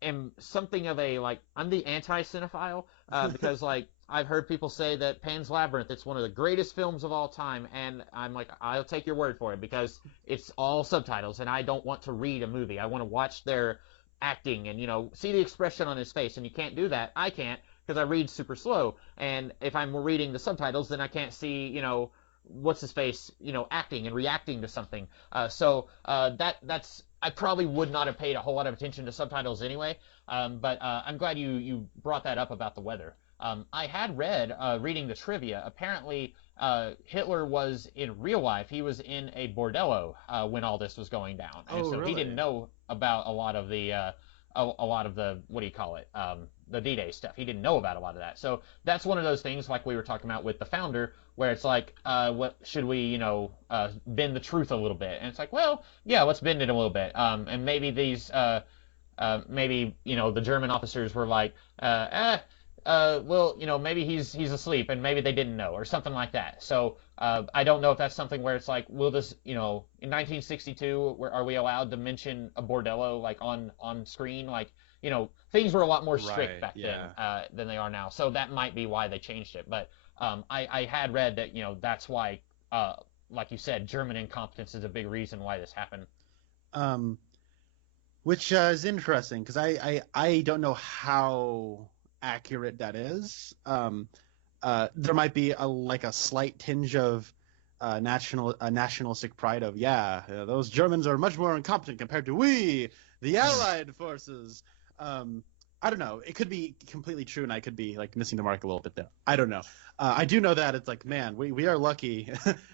am something of a, like, I'm the anti-cinephile, because like I've heard people say that Pan's Labyrinth, it's one of the greatest films of all time, and I'm like, I'll take your word for it because it's all subtitles, and I don't want to read a movie. I want to watch their acting and, see the expression on his face, and you can't do that. I can't, because I read super slow, and if I'm reading the subtitles, then I can't see, what's his face, acting and reacting to something. So that's I probably would not have paid a whole lot of attention to subtitles anyway. But I'm glad you brought that up about the weather. I had read, reading the trivia, apparently Hitler was in real life. He was in a bordello when all this was going down, and so really? he didn't know about a lot of the what do you call it? The D-Day stuff. He didn't know about a lot of that. So that's one of those things, like we were talking about with The Founder, where it's like, what should we, bend the truth a little bit? And it's like, well, yeah, let's bend it a little bit. And maybe these, maybe, the German officers were like, well, maybe he's asleep, and maybe they didn't know, or something like that. So I don't know if that's something where it's like, will this, in 1962, are we allowed to mention a bordello like on screen? Like, things were a lot more strict back then than they are now. So that might be why they changed it. But I had read that, that's why, like you said, German incompetence is a big reason why this happened. Which is interesting, because I don't know how accurate that is. There might be a slight tinge of nationalistic pride of, those Germans are much more incompetent compared to we, the Allied forces. I don't know. It could be completely true, and I could be like missing the mark a little bit there. I don't know. I do know that it's like, man, we are lucky.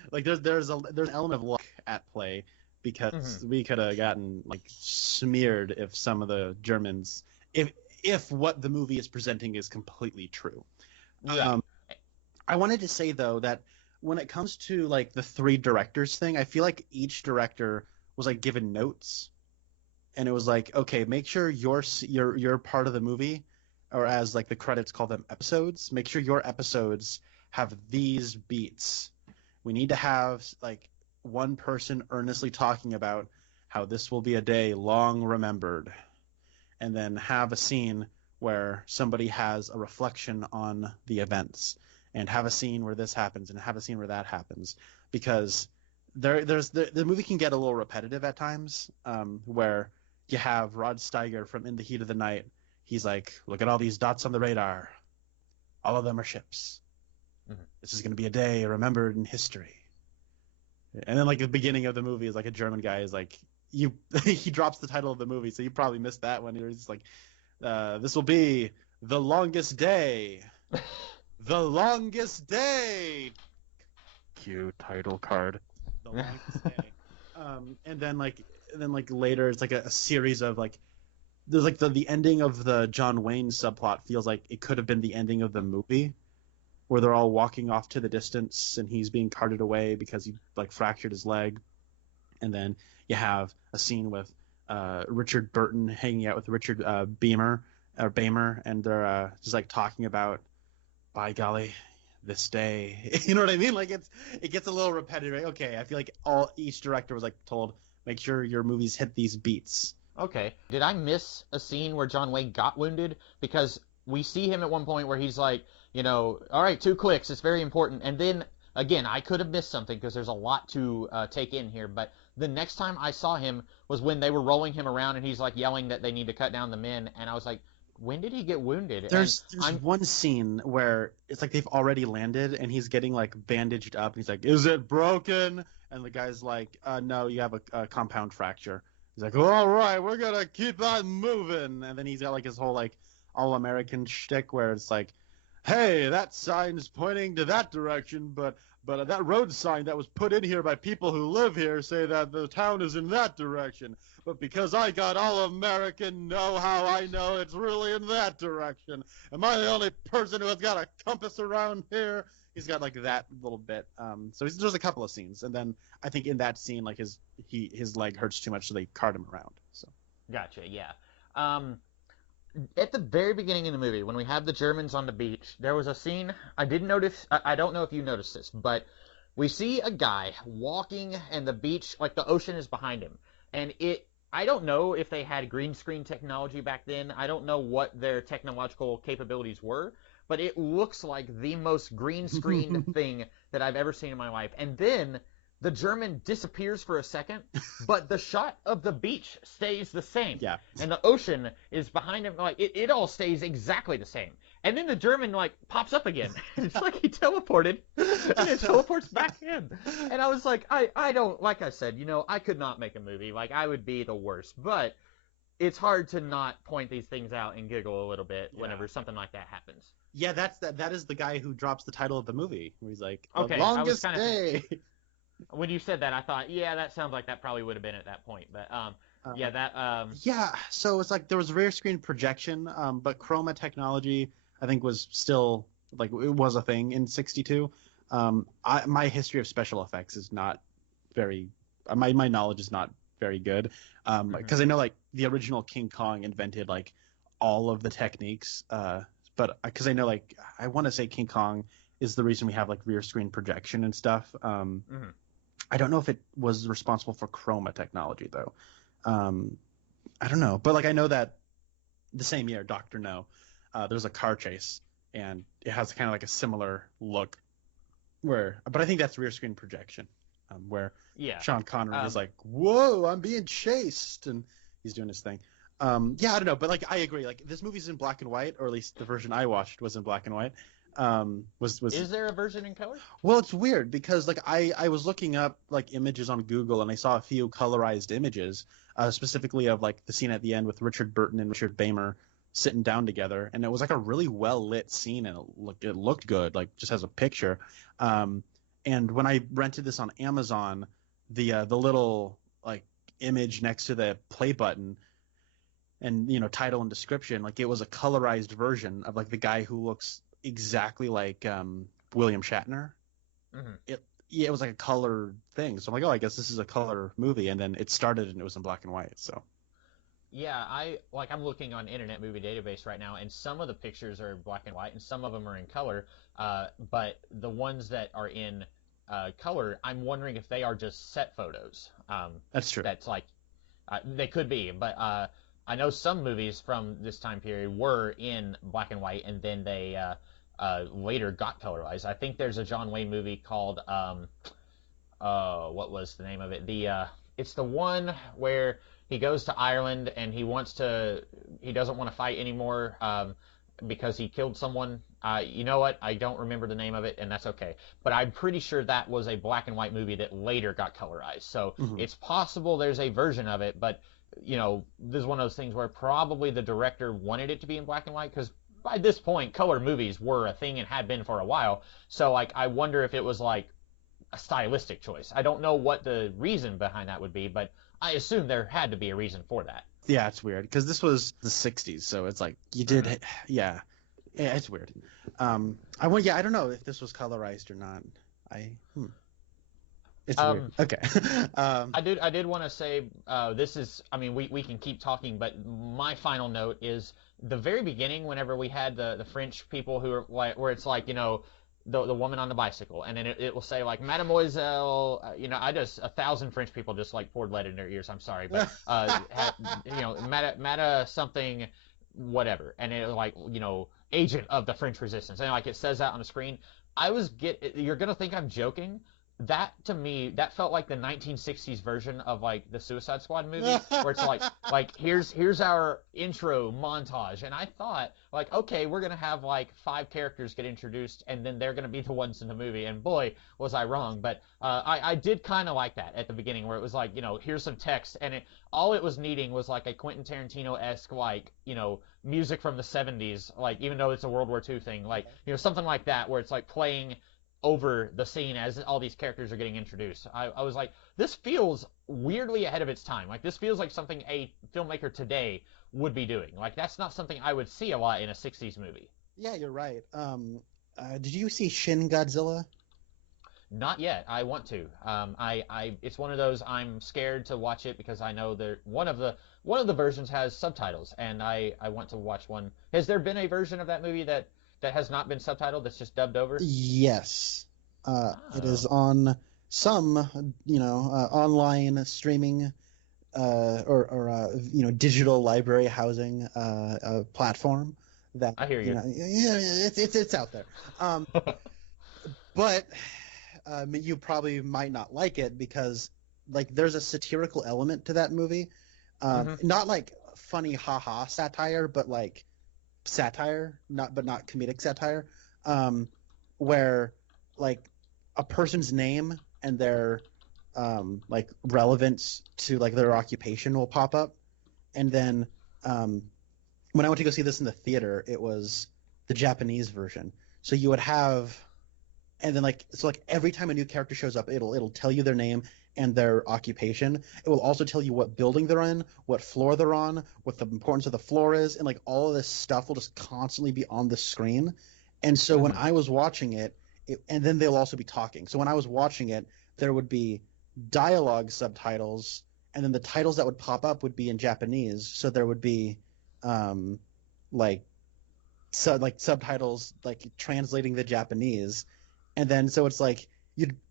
Like there's an element of luck at play, because we could have gotten like smeared if some of the Germans, if what the movie is presenting is completely true. Yeah. I wanted to say though that when it comes to like the three directors thing, I feel like each director was like given notes. And it was like, okay, make sure your part of the movie, or as like the credits call them, episodes, make sure your episodes have these beats. We need to have like one person earnestly talking about how this will be a day long remembered, and then have a scene where somebody has a reflection on the events, and have a scene where this happens, and have a scene where that happens, because the movie can get a little repetitive at times, where you have Rod Steiger from In the Heat of the Night. He's like, look at all these dots on the radar. All of them are ships. This is going to be a day remembered in history. And then like the beginning of the movie is like a German guy is like, he drops the title of the movie, so you probably missed that one. He was like, this will be the longest day. The longest day. cue title card. The longest day. And then later it's like a series of like there's like the ending of the John Wayne subplot feels like it could have been the ending of the movie, where they're all walking off to the distance and he's being carted away because he like fractured his leg. And then you have a scene with Richard Burton hanging out with Richard Bamer, and they're just like talking about, by golly, this day. You know what I mean? Like it gets a little repetitive. Right? Okay, I feel like each director was like told, make sure your movies hit these beats. Okay. Did I miss a scene where John Wayne got wounded? Because we see him at one point where he's like, all right, 2 clicks, it's very important. And then, again, I could have missed something because there's a lot to take in here. But the next time I saw him was when they were rolling him around and he's like yelling that they need to cut down the men. And I was like, when did he get wounded? There's one scene where it's like they've already landed and he's getting like bandaged up. And he's like, is it broken? And the guy's like, no, you have a compound fracture. He's like, all right, we're going to keep on moving. And then he's got like his whole like all-American shtick where it's like, hey, that sign's pointing to that direction, but that road sign that was put in here by people who live here say that the town is in that direction. But because I got all-American know-how, I know it's really in that direction. Am I the only person who has got a compass around here? He's got like that little bit. So there's a couple of scenes, and then I think in that scene, like his leg hurts too much, so they cart him around. So. Gotcha. Yeah. At the very beginning of the movie, when we have the Germans on the beach, there was a scene I didn't notice. I don't know if you noticed this, but we see a guy walking, and the beach, like the ocean, is behind him, and I don't know if they had green screen technology back then. I don't know what their technological capabilities were. But it looks like the most green screen thing that I've ever seen in my life. And then the German disappears for a second, but the shot of the beach stays the same. Yeah. And the ocean is behind him. Like it all stays exactly the same. And then the German like pops up again. It's like he teleported and it teleports back in. And I was like, I don't, like I said, I could not make a movie. Like I would be the worst. But it's hard to not point these things out and giggle a little bit whenever something like that happens. Yeah, that is the guy who drops the title of the movie. Where he's like, okay, longest day. When you said that, I thought, yeah, that sounds like that probably would have been at that point. But yeah, so it's like there was rear screen projection, but chroma technology I think was still like it was a thing in '62. My history of special effects is not very. My knowledge is not very good, because I know like the original King Kong invented like all of the techniques. But because I know, like, I want to say King Kong is the reason we have, like, rear screen projection and stuff. I don't know if it was responsible for chroma technology, though. I don't know. But, like, I know that the same year, Dr. No, there's a car chase, and it has kind of like a similar look. But I think that's rear screen projection, where Sean Connery is like, whoa, I'm being chased, and he's doing his thing. I don't know, but like I agree. Like this movie's in black and white, or at least the version I watched was in black and white. Is there a version in color? Well, it's weird because like I was looking up like images on Google and I saw a few colorized images, specifically of like the scene at the end with Richard Burton and Richard Bamer sitting down together, and it was like a really well lit scene and it looked good, like just as a picture. And when I rented this on Amazon, the little like image next to the play button and title and description, like it was a colorized version of like the guy who looks exactly like William Shatner. It was like a color thing, so I'm like, oh, I guess this is a color movie, and then it started and it was in black and white. So yeah, I'm looking on Internet Movie Database right now, and some of the pictures are in black and white and some of them are in color, but the ones that are in color, I'm wondering if they are just set photos. That's true. That's like they could be, but I know some movies from this time period were in black and white, and then they later got colorized. I think there's a John Wayne movie called what was the name of it? It's the one where he goes to Ireland and he doesn't want to fight anymore because he killed someone. You know what? I don't remember the name of it, and that's okay. But I'm pretty sure that was a black and white movie that later got colorized. So it's possible there's a version of it, but this is one of those things where probably the director wanted it to be in black and white, because by this point, color movies were a thing and had been for a while. So, like, I wonder if it was like, a stylistic choice. I don't know what the reason behind that would be, but I assume there had to be a reason for that. Yeah, it's weird because this was the '60s, so it's like you did, yeah, it's weird. I don't know if this was colorized or not. It's weird. Okay. I did want to say this is. I mean, we can keep talking, but my final note is the very beginning. Whenever we had the French people who are like, where it's like, the woman on the bicycle, and then it will say like Mademoiselle. I just 1,000 French people just like poured lead in their ears. I'm sorry, but Mada something, whatever, and it like agent of the French Resistance, and like it says that on the screen. You're gonna think I'm joking. That to me, that felt like the 1960s version of like the Suicide Squad movie, where it's like here's our intro montage, and I thought like, okay, we're gonna have like 5 characters get introduced, and then they're gonna be the ones in the movie, and boy was I wrong. But I did kind of like that at the beginning, where it was like, here's some text, and all it was needing was like a Quentin Tarantino-esque like music from the 70s, like even though it's a World War II thing, like something like that, where it's like playing over the scene as all these characters are getting introduced. I was like, this feels weirdly ahead of its time. Like, this feels like something a filmmaker today would be doing. Like, that's not something I would see a lot in a 60s movie. Yeah, you're right. Did you see Shin Godzilla? Not yet. I want to. It's one of those I'm scared to watch it because I know that one of the versions has subtitles, and I want to watch one. Has there been a version of that movie that has not been subtitled, that's just dubbed over? Yes. It is on some, online streaming or digital library housing platform that I hear you. It's out there. But you probably might not like it because like there's a satirical element to that movie. Not like funny haha satire, but like satire, not comedic satire, where like a person's name and their like relevance to like their occupation will pop up, and then when I went to go see this in the theater, it was the Japanese version. So you would have, and then like every time a new character shows up, it'll tell you their name and their occupation. It will also tell you what building they're in, what floor they're on, what the importance of the floor is, and like all of this stuff will just constantly be on the screen. And so when I was watching it, and then they'll also be talking. So when I was watching it, there would be dialogue subtitles, and then the titles that would pop up would be in Japanese. So there would be subtitles like translating the Japanese, and then so it's like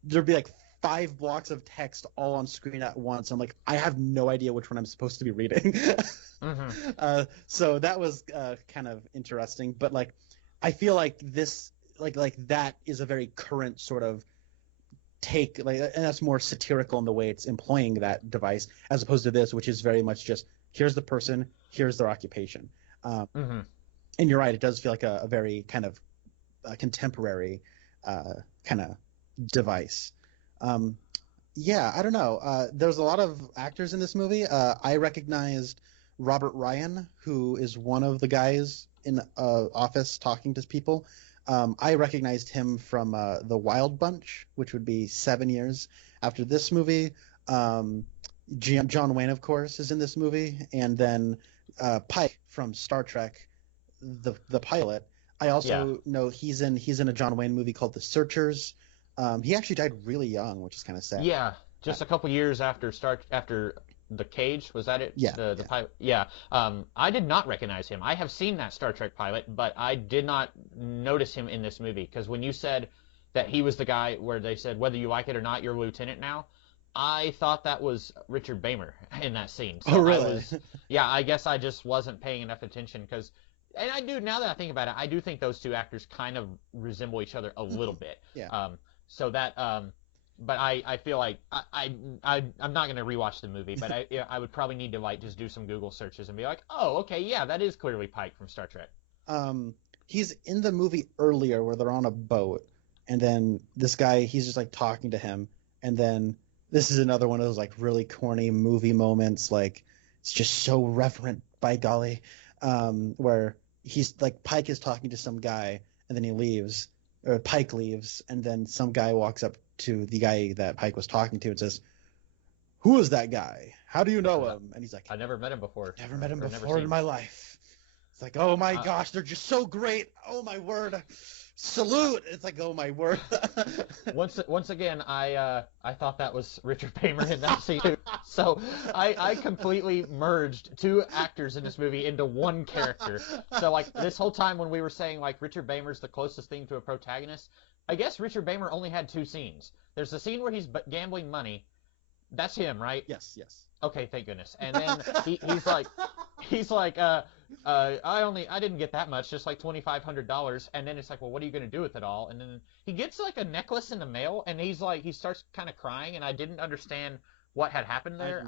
there'd be like 5 blocks of text all on screen at once. I'm like, I have no idea which one I'm supposed to be reading. So that was kind of interesting. But like, I feel like this, like that is a very current sort of take, like, and that's more satirical in the way it's employing that device, as opposed to this, which is very much just here's the person, here's their occupation. And you're right, it does feel like a very kind of contemporary kind of device. Yeah, I don't know. There's a lot of actors in this movie. I recognized Robert Ryan, who is one of the guys in office talking to people. I recognized him from The Wild Bunch, which would be 7 years after this movie. John Wayne, of course, is in this movie, and then Pike from Star Trek, the pilot. I also know he's in a John Wayne movie called The Searchers. He actually died really young, which is kind of sad. Yeah, just a couple years after The Cage, was that it? Yeah. The pilot. Yeah. I did not recognize him. I have seen that Star Trek pilot, but I did not notice him in this movie, because when you said that he was the guy where they said, whether you like it or not, you're a lieutenant now, I thought that was Richard Beymer in that scene. So oh, really? I guess I just wasn't paying enough attention, and I do, now that I think about it, I do think those two actors kind of resemble each other a little bit. Yeah. So that, but I feel like I'm not gonna rewatch the movie, but I would probably need to like just do some Google searches and be like, oh, okay, yeah, that is clearly Pike from Star Trek. He's in the movie earlier where they're on a boat, and then this guy, he's just like talking to him, and then this is another one of those like really corny movie moments, like it's just so reverent, by golly, where he's like, Pike is talking to some guy, and then he leaves, Pike leaves, and then some guy walks up to the guy that Pike was talking to and says, "Who is that guy? How do you know him?" And he's like, I never met him before. "Never met him Or never before in seen my life." It's like, oh my gosh, they're just so great. Oh my word. Salute. It's like, oh my word. Once again, I thought that was Richard Paymer in that scene too. So I completely merged two actors in this movie into one character. So like this whole time when we were saying like Richard Paymer's the closest thing to a protagonist, I guess Richard Paymer only had two scenes. There's the scene where he's gambling money. That's him, right? Yes, yes. Okay, thank goodness. And then he's like, I didn't get that much, just like $2,500. And then it's like, well, what are you gonna do with it all? And then he gets like a necklace in the mail, and he starts kind of crying, and I didn't understand what had happened there.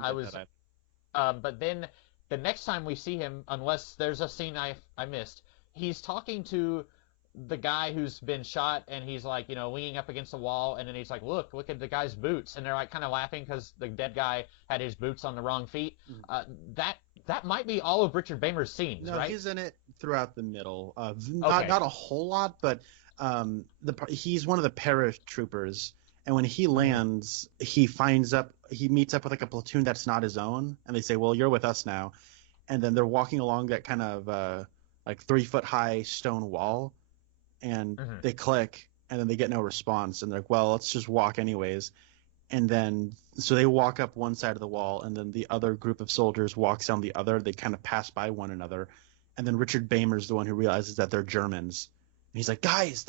But then the next time we see him, unless there's a scene I missed, he's talking to the guy who's been shot, and he's like, leaning up against the wall, and then he's like, look at the guy's boots, and they're like kind of laughing because the dead guy had his boots on the wrong feet. That might be all of Richard Paymer's scenes, no, right? He's in it throughout the middle. Not a whole lot, but he's one of the paratroopers, and when he lands, he meets up with like a platoon that's not his own, and they say, well, you're with us now, and then they're walking along that kind of like 3-foot high stone wall, and they click, and then they get no response, and they're like, well, let's just walk anyways. And then so they walk up one side of the wall, and then the other group of soldiers walks down the other. They kind of pass by one another, and then Richard Paymer's the one who realizes that they're Germans, and he's like, guys,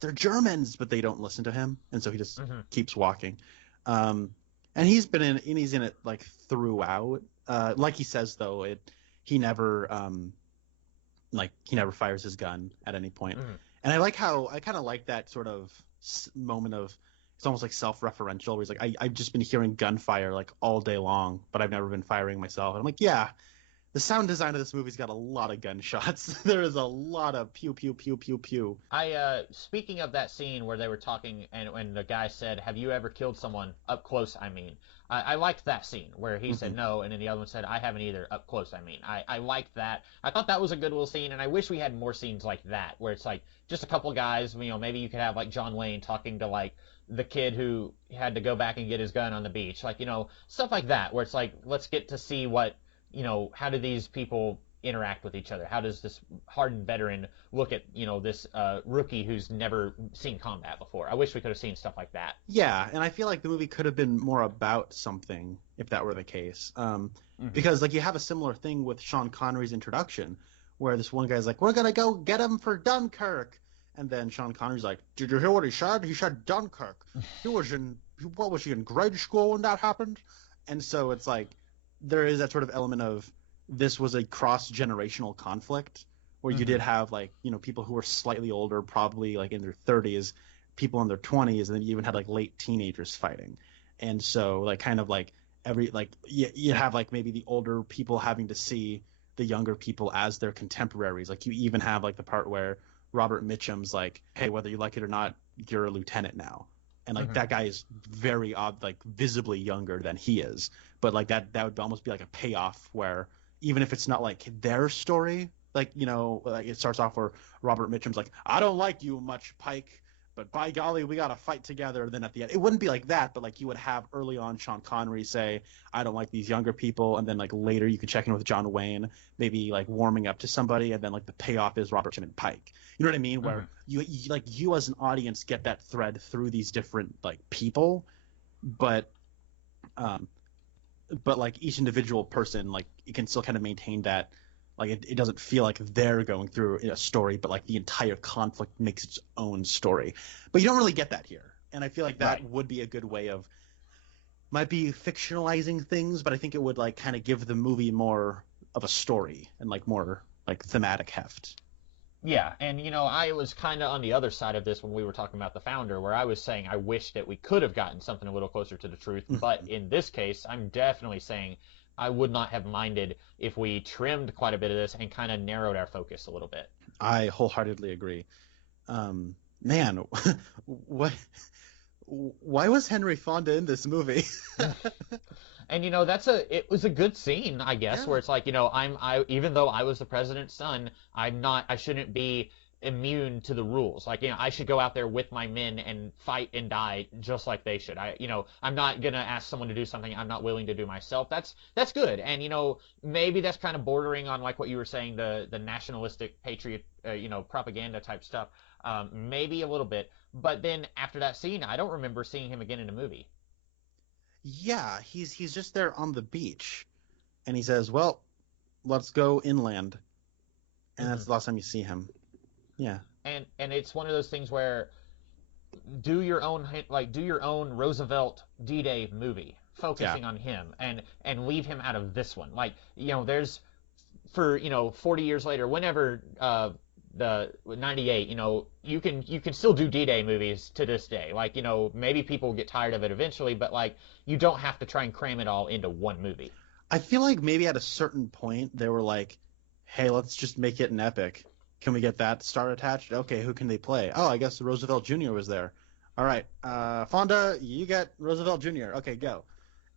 they're Germans, but they don't listen to him, and so he just keeps walking. And he's in it like throughout. Like he says though, he never fires his gun at any point. And I kind of like that sort of moment of, it's almost like self-referential, where he's like, I've just been hearing gunfire like all day long, but I've never been firing myself. And I'm like, yeah, the sound design of this movie's got a lot of gunshots. There is a lot of pew, pew, pew, pew, pew. Speaking of that scene where they were talking, and when the guy said, have you ever killed someone up close, I liked that scene where he said no, and then the other one said, I haven't either, up close, I liked that. I thought that was a good little scene, and I wish we had more scenes like that, where it's like just a couple guys, maybe you could have like John Wayne talking to like the kid who had to go back and get his gun on the beach, like, stuff like that, where it's like, let's get to see what, how do these people interact with each other? How does this hardened veteran look at, this rookie who's never seen combat before? I wish we could have seen stuff like that. Yeah, and I feel like the movie could have been more about something if that were the case. Because like you have a similar thing with Sean Connery's introduction, where this one guy's like, we're going to go get him for Dunkirk. And then Sean Connery's like, did you hear what he said? He said Dunkirk. What was he in grade school when that happened? And so it's like, there is that sort of element of, this was a cross-generational conflict where you did have like, people who were slightly older, probably like in their 30s, people in their 20s, and then you even had like late teenagers fighting. And so like kind of like you have like maybe the older people having to see the younger people as their contemporaries. Like you even have like the part where Robert Mitchum's like, hey, whether you like it or not, you're a lieutenant now. And like that guy is very like visibly younger than he is. But like that would almost be like a payoff where, even if it's not like their story, like, like it starts off where Robert Mitchum's like, I don't like you much, Pike, but by golly, we got to fight together. Then at the end, it wouldn't be like that, but like you would have early on Sean Connery say, I don't like these younger people. And then like later you could check in with John Wayne, maybe like warming up to somebody. And then like the payoff is Robert Mitchum and Pike. You know what I mean? Where you as an audience get that thread through these different like people, but like each individual person, like it can still kind of maintain that, like it doesn't feel like they're going through a story, but like the entire conflict makes its own story. But you don't really get that here, and I feel like that would be a good way of, might be fictionalizing things, but I think it would like kind of give the movie more of a story and like more like thematic heft. Yeah, and I was kind of on the other side of this when we were talking about The Founder, where I was saying I wish that we could have gotten something a little closer to the truth, but in this case, I'm definitely saying I would not have minded if we trimmed quite a bit of this and kind of narrowed our focus a little bit. I wholeheartedly agree. Man, why was Henry Fonda in this movie? And it was a good scene, I guess, where it's like, even though I was the president's son, I shouldn't be immune to the rules. Like, I should go out there with my men and fight and die just like they should. I'm not gonna ask someone to do something I'm not willing to do myself. That's good. And maybe that's kind of bordering on like what you were saying, the nationalistic patriot, propaganda type stuff. Maybe a little bit. But then after that scene, I don't remember seeing him again in a movie. Yeah, he's just there on the beach, and he says, "Well, let's go inland," and that's the last time you see him. Yeah. And it's one of those things where do your own Roosevelt D-Day movie focusing on him and leave him out of this one. Like, there's for 40 years later, whenever the 98, you can still do D-Day movies to this day. Like, maybe people will get tired of it eventually, but like you don't have to try and cram it all into one movie. I feel like maybe at a certain point they were like, "Hey, let's just make it an epic. Can we get that star attached? Okay, who can they play? Oh, I guess Roosevelt Jr. was there. All right, Fonda, you get Roosevelt Jr. Okay, go."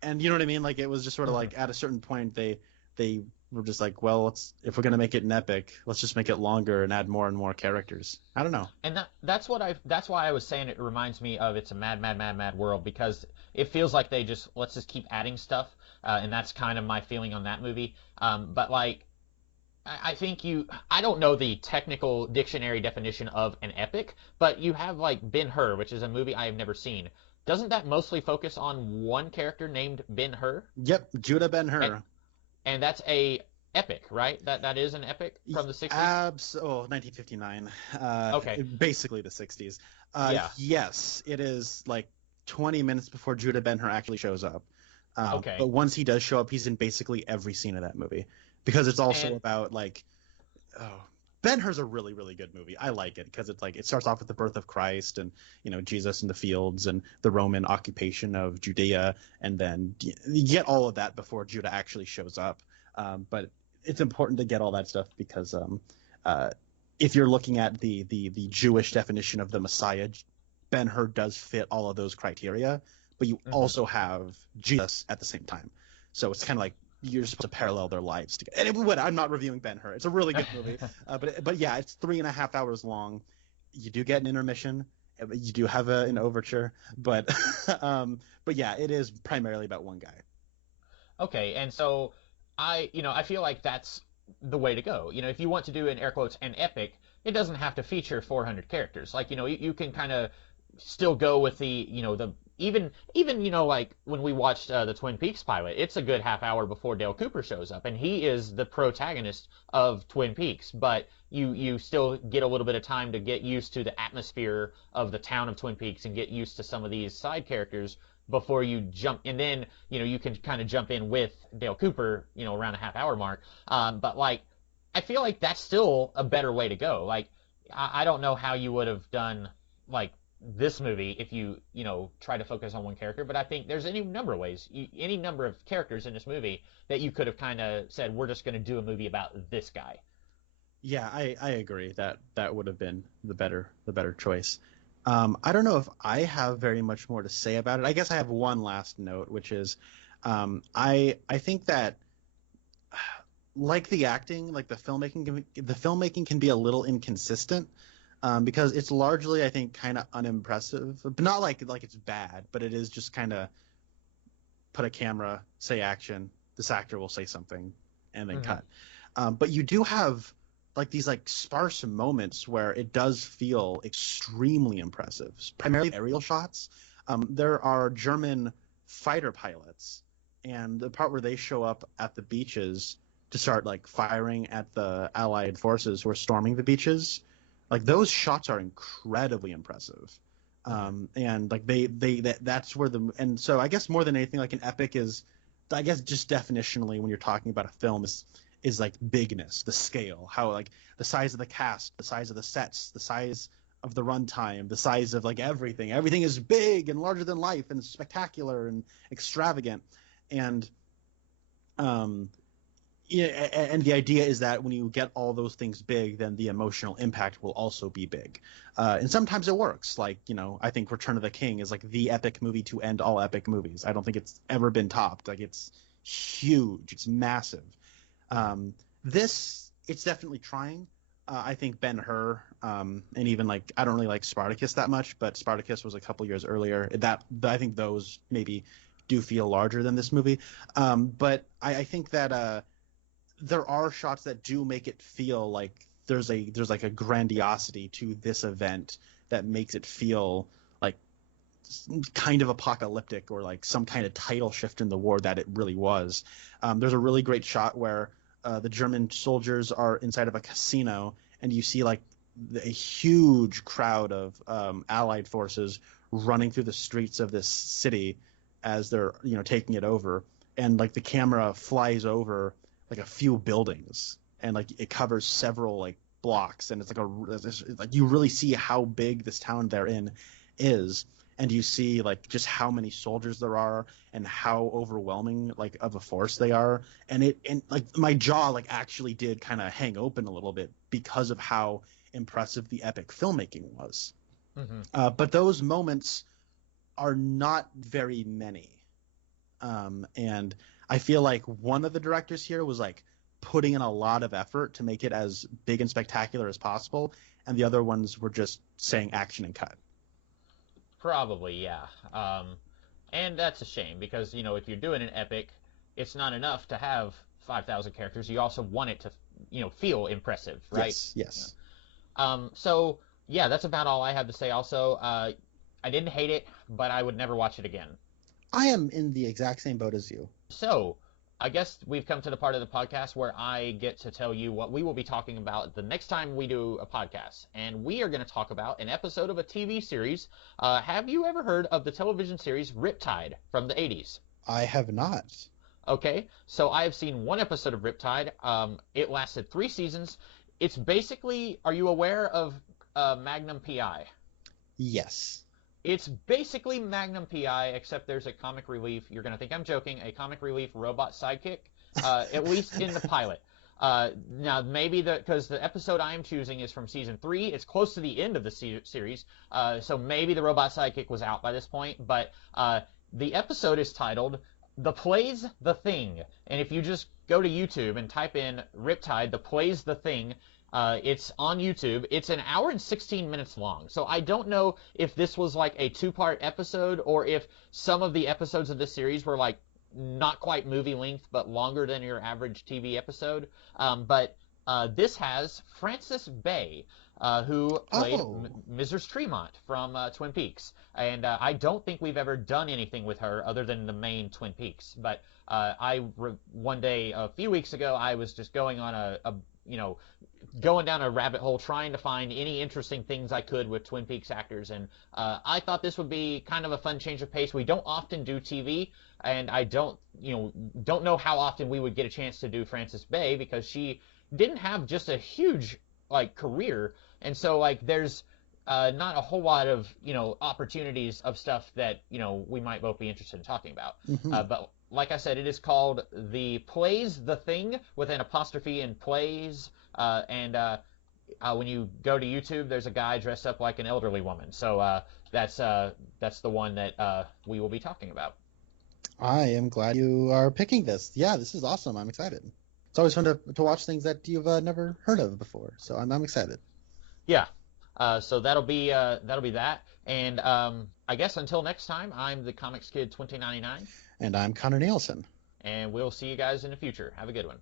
And you know what I mean? Like, it was just sort of like at a certain point they were just like, well, if we're gonna make it an epic, let's just make it longer and add more and more characters. I don't know. And that's why I was saying it reminds me of It's a Mad, Mad, Mad, Mad World, because it feels like let's just keep adding stuff, and that's kind of my feeling on that movie. But like, I think I don't know the technical dictionary definition of an epic, but you have like Ben-Hur, which is a movie I have never seen. Doesn't that mostly focus on one character named Ben-Hur? Yep, Judah Ben-Hur. And that's a epic, right? That is an epic from the 60s? 1959. Okay. Basically the 60s. Yeah. Yes, it is like 20 minutes before Judah Ben-Hur actually shows up. Okay. But once he does show up, he's in basically every scene of that movie. Because it's also about like, Ben-Hur's a really, really good movie. I like it because it's like it starts off with the birth of Christ and Jesus in the fields and the Roman occupation of Judea, and then you get all of that before Judah actually shows up. But it's important to get all that stuff because if you're looking at the Jewish definition of the Messiah, Ben-Hur does fit all of those criteria, but you also have Jesus at the same time. So it's kind of like you're supposed to parallel their lives together. And I'm not reviewing Ben-Hur. It's a really good movie. But yeah, it's 3.5 hours long. You do get an intermission. You do have an overture. But yeah, it is primarily about one guy. Okay, and so I feel like that's the way to go. If you want to do, in air quotes, an epic, it doesn't have to feature 400 characters. Like, you can kind of still go with the even like when we watched the Twin Peaks pilot, it's a good half hour before Dale Cooper shows up, and he is the protagonist of Twin Peaks, but you still get a little bit of time to get used to the atmosphere of the town of Twin Peaks and get used to some of these side characters before you jump, and then you can kind of jump in with Dale Cooper around a half hour mark. But like, I feel like that's still a better way to go. Like, I don't know how you would have done like this movie if you try to focus on one character, but I think there's any number of ways, any number of characters in this movie that you could have kind of said, we're just going to do a movie about this guy. Yeah, I agree that would have been the better choice. I don't know if I have very much more to say about it. I guess I have one last note, which is I think that like the acting, like the filmmaking can be a little inconsistent. Because it's largely, I think, kind of unimpressive, but not like it's bad, but it is just kind of put a camera, say action, this actor will say something, and then cut. But you do have like these like sparse moments where it does feel extremely impressive, primarily aerial shots. There are German fighter pilots, and the part where they show up at the beaches to start like firing at the Allied forces who are storming the beaches. Like, those shots are incredibly impressive, and like that's where and so I guess more than anything, like an epic is, I guess just definitionally when you're talking about a film is like bigness, the scale, how like the size of the cast, the size of the sets, the size of the runtime, the size of like everything is big and larger than life and spectacular and extravagant, and yeah, and the idea is that when you get all those things big, then the emotional impact will also be big. And sometimes it works. Like, I think Return of the King is like the epic movie to end all epic movies. I don't think it's ever been topped. Like, it's huge. It's massive. It's definitely trying. I think Ben-Hur, and even like I don't really like Spartacus that much, but Spartacus was a couple years earlier. I think those maybe do feel larger than this movie. But I think that there are shots that do make it feel like there's like a grandiosity to this event that makes it feel like kind of apocalyptic or like some kind of title shift in the war that it really was. There's a really great shot where the German soldiers are inside of a casino, and you see like a huge crowd of Allied forces running through the streets of this city as they're taking it over, and like the camera flies over like a few buildings, and like it covers several like blocks, and it's like you really see how big this town they're in is, and you see like just how many soldiers there are and how overwhelming like of a force they are, and like my jaw like actually did kind of hang open a little bit because of how impressive the epic filmmaking was. But those moments are not very many, and I feel like one of the directors here was like putting in a lot of effort to make it as big and spectacular as possible, and the other ones were just saying action and cut. Probably, yeah. And that's a shame because, if you're doing an epic, it's not enough to have 5,000 characters. You also want it to, feel impressive, right? Yes. So, yeah, that's about all I have to say. Also, I didn't hate it, but I would never watch it again. I am in the exact same boat as you. So, I guess we've come to the part of the podcast where I get to tell you what we will be talking about the next time we do a podcast. And we are going to talk about an episode of a TV series. Have you ever heard of the television series Riptide from the 80s? I have not. Okay, so I have seen one episode of Riptide. It lasted 3 seasons. It's basically, are you aware of Magnum P.I.? Yes. It's basically Magnum P.I., except there's a comic relief. You're going to think I'm joking. A comic relief robot sidekick, at least in the pilot. Now, maybe because the episode I am choosing is from season 3. It's close to the end of the series, so maybe the robot sidekick was out by this point. But the episode is titled "The Plays the Thing," and if you just go to YouTube and type in Riptide, "The Plays the Thing," it's on YouTube. It's an hour and 16 minutes long. So I don't know if this was like a 2-part episode or if some of the episodes of this series were like not quite movie length, but longer than your average TV episode. But this has Frances Bay, who played Mrs. Tremont from Twin Peaks. And I don't think we've ever done anything with her other than the main Twin Peaks. But one day, a few weeks ago, I was just going on going down a rabbit hole trying to find any interesting things I could with Twin Peaks actors, and I thought this would be kind of a fun change of pace. We don't often do TV, and I don't know how often we would get a chance to do Frances Bay because she didn't have just a huge career, and so there's not a whole lot of opportunities of stuff that we might both be interested in talking about. But like I said, it is called The Plays the Thing with an apostrophe in plays. When you go to YouTube, there's a guy dressed up like an elderly woman. So that's the one that we will be talking about. I am glad you are picking this. Yeah, this is awesome. I'm excited. It's always fun to watch things that you've never heard of before. So I'm excited. Yeah. So that'll be that. And I guess until next time, I'm the Comics Kid 2099. And I'm Connor Nielsen. And we'll see you guys in the future. Have a good one.